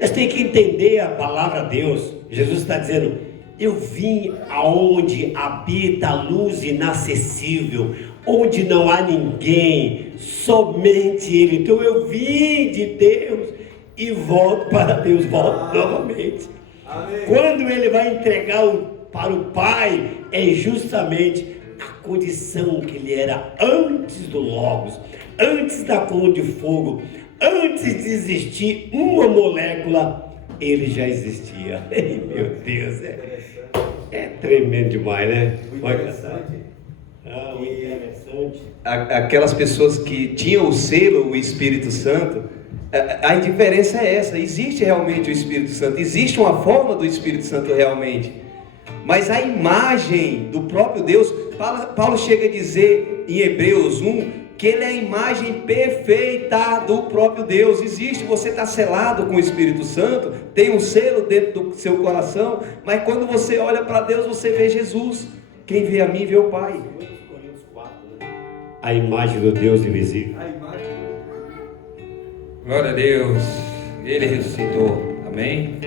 Nós temos que entender a palavra Deus. Jesus está dizendo: eu vim aonde habita a luz inacessível, onde não há ninguém, somente Ele. Então eu vim de Deus e volto para Deus, volto novamente. Amém. Quando Ele vai entregar para o Pai, é justamente a condição que Ele era antes do Logos, antes da coluna de fogo, antes de existir uma molécula, Ele já existia. Ei, meu Deus, é tremendo demais, né? Muito interessante. Muito interessante. Aquelas pessoas que tinham o selo, o Espírito Santo, a indiferença é essa: existe realmente o Espírito Santo, existe uma forma do Espírito Santo realmente, mas a imagem do próprio Deus, Paulo chega a dizer em Hebreus 1, que ele é a imagem perfeita do próprio Deus. Existe, você está selado com o Espírito Santo, tem um selo dentro do seu coração, mas quando você olha para Deus, você vê Jesus. Quem vê a mim, vê o Pai. A imagem do Deus invisível. A imagem. Glória a Deus, Ele ressuscitou, amém?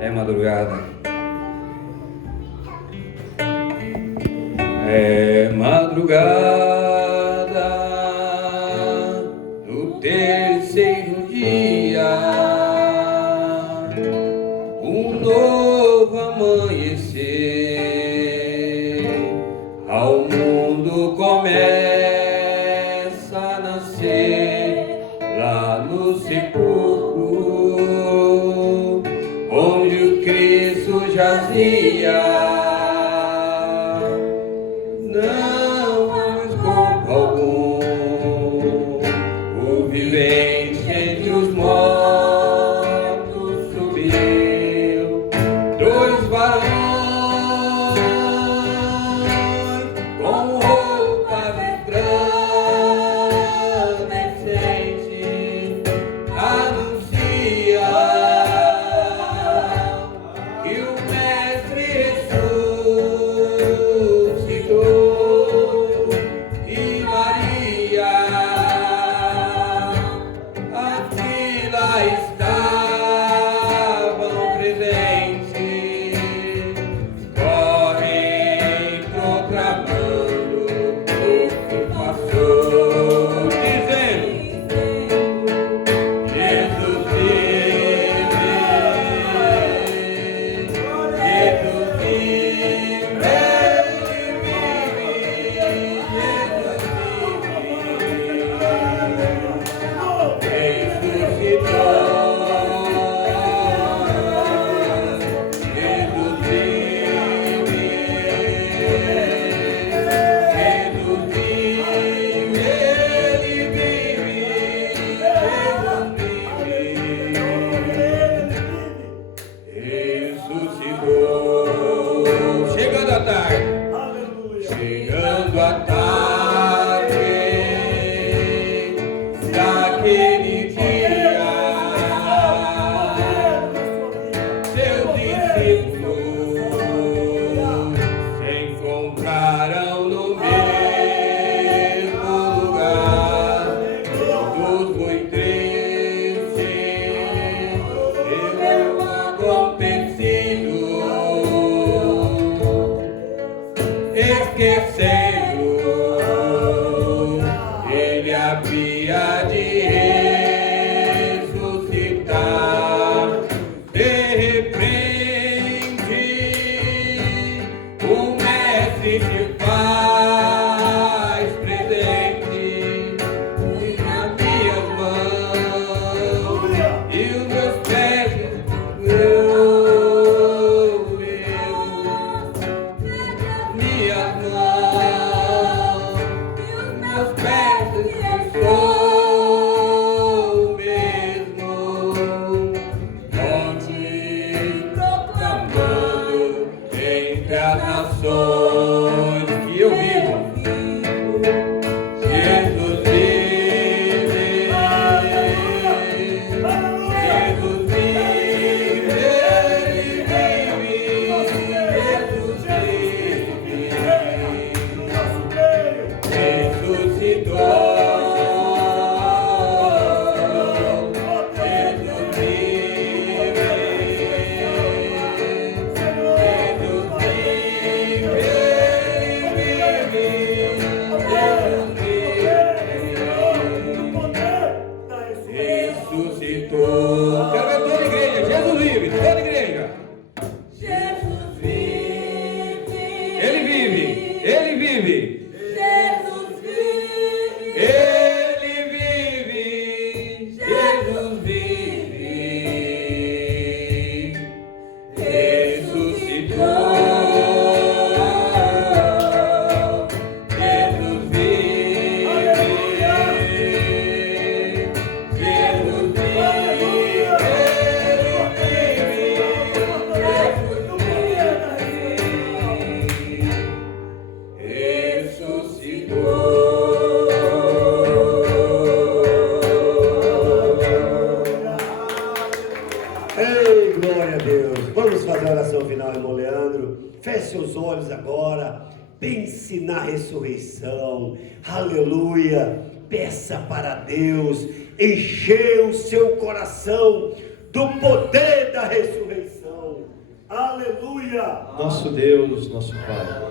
É madrugada. É madrugada do terceiro dia. nascer lá no sepulcro, onde o Cristo jazia. Não houve corpo algum, o vivente entre os mortos subiu. Dois varões com roupas resplandecentes anunciam que o Mestre ressuscitou. E Maria, a fila estavam presentes, correm proclamando o que passou, dizendo: Jesus vive, Jesus vive, chegando a tarde, chegando a tarde daquele dia, seus discípulos se encontraram no mesmo lugar, todos muito tristes pelo acontecido, esquecendo, ele havia de ressuscitar. De repente, o Mestre se faz presente nas minhas mãos e os meus pés. Minhas mãos e os meus pés, sou mesmo, onde proclamando entre as nações que eu vivo. Jesus vive, Jesus vive, ele vive, Jesus vive, ressuscitou. Jesus vive, Jesus vive, ressuscitou. Quero ver toda a igreja. Jesus vive, toda a igreja. Jesus vive. Ele vive, ele vive. Jesus vive. Ele vive, Jesus vive, ressuscitou. Jesus vive, Jesus Ei, glória a Deus. Vamos fazer a oração final, irmão Leandro. Feche seus olhos agora. Pense na ressurreição. Aleluia. Peça para Deus encher o seu coração do poder da ressurreição. Aleluia. Nosso Deus, nosso Pai,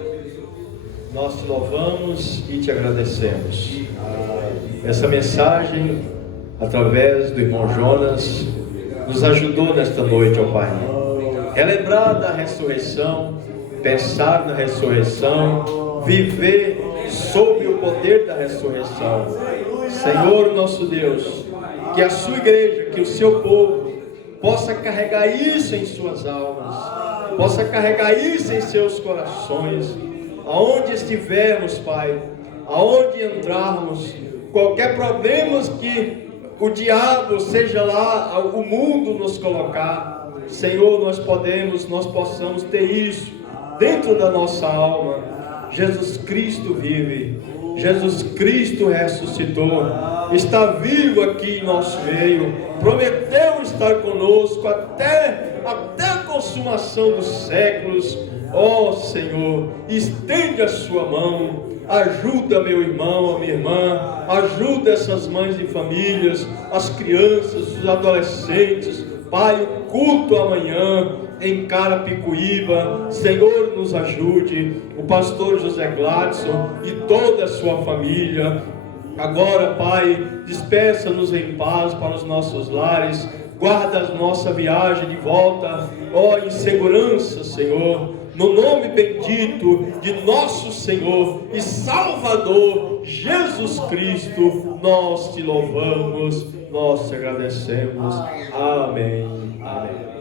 nós te louvamos e te agradecemos. Essa mensagem, através do irmão Jonas, nos ajudou nesta noite, ó Pai. Relembrar da ressurreição, pensar na ressurreição, viver sob o poder da ressurreição. Senhor nosso Deus, que a sua igreja, que o seu povo possa carregar isso em suas almas, possa carregar isso em seus corações, aonde estivermos, Pai, aonde entrarmos, qualquer problema que o diabo, seja lá o mundo nos colocar, Senhor, nós possamos ter isso dentro da nossa alma. Jesus Cristo vive, Jesus Cristo ressuscitou, está vivo aqui em nosso meio, prometeu estar conosco até a consumação dos séculos. Ó Senhor, estende a sua mão, ajuda meu irmão, a minha irmã, ajuda essas mães de famílias, as crianças, os adolescentes. Pai, o culto amanhã em Carapicuíba, Senhor, nos ajude, o pastor José Gladson e toda a sua família. Agora, Pai, despeça-nos em paz para os nossos lares, guarda a nossa viagem de volta, ó, em segurança, Senhor, no nome bendito de nosso Senhor e Salvador Jesus Cristo, nós te louvamos, nós te agradecemos. Amém. Amém.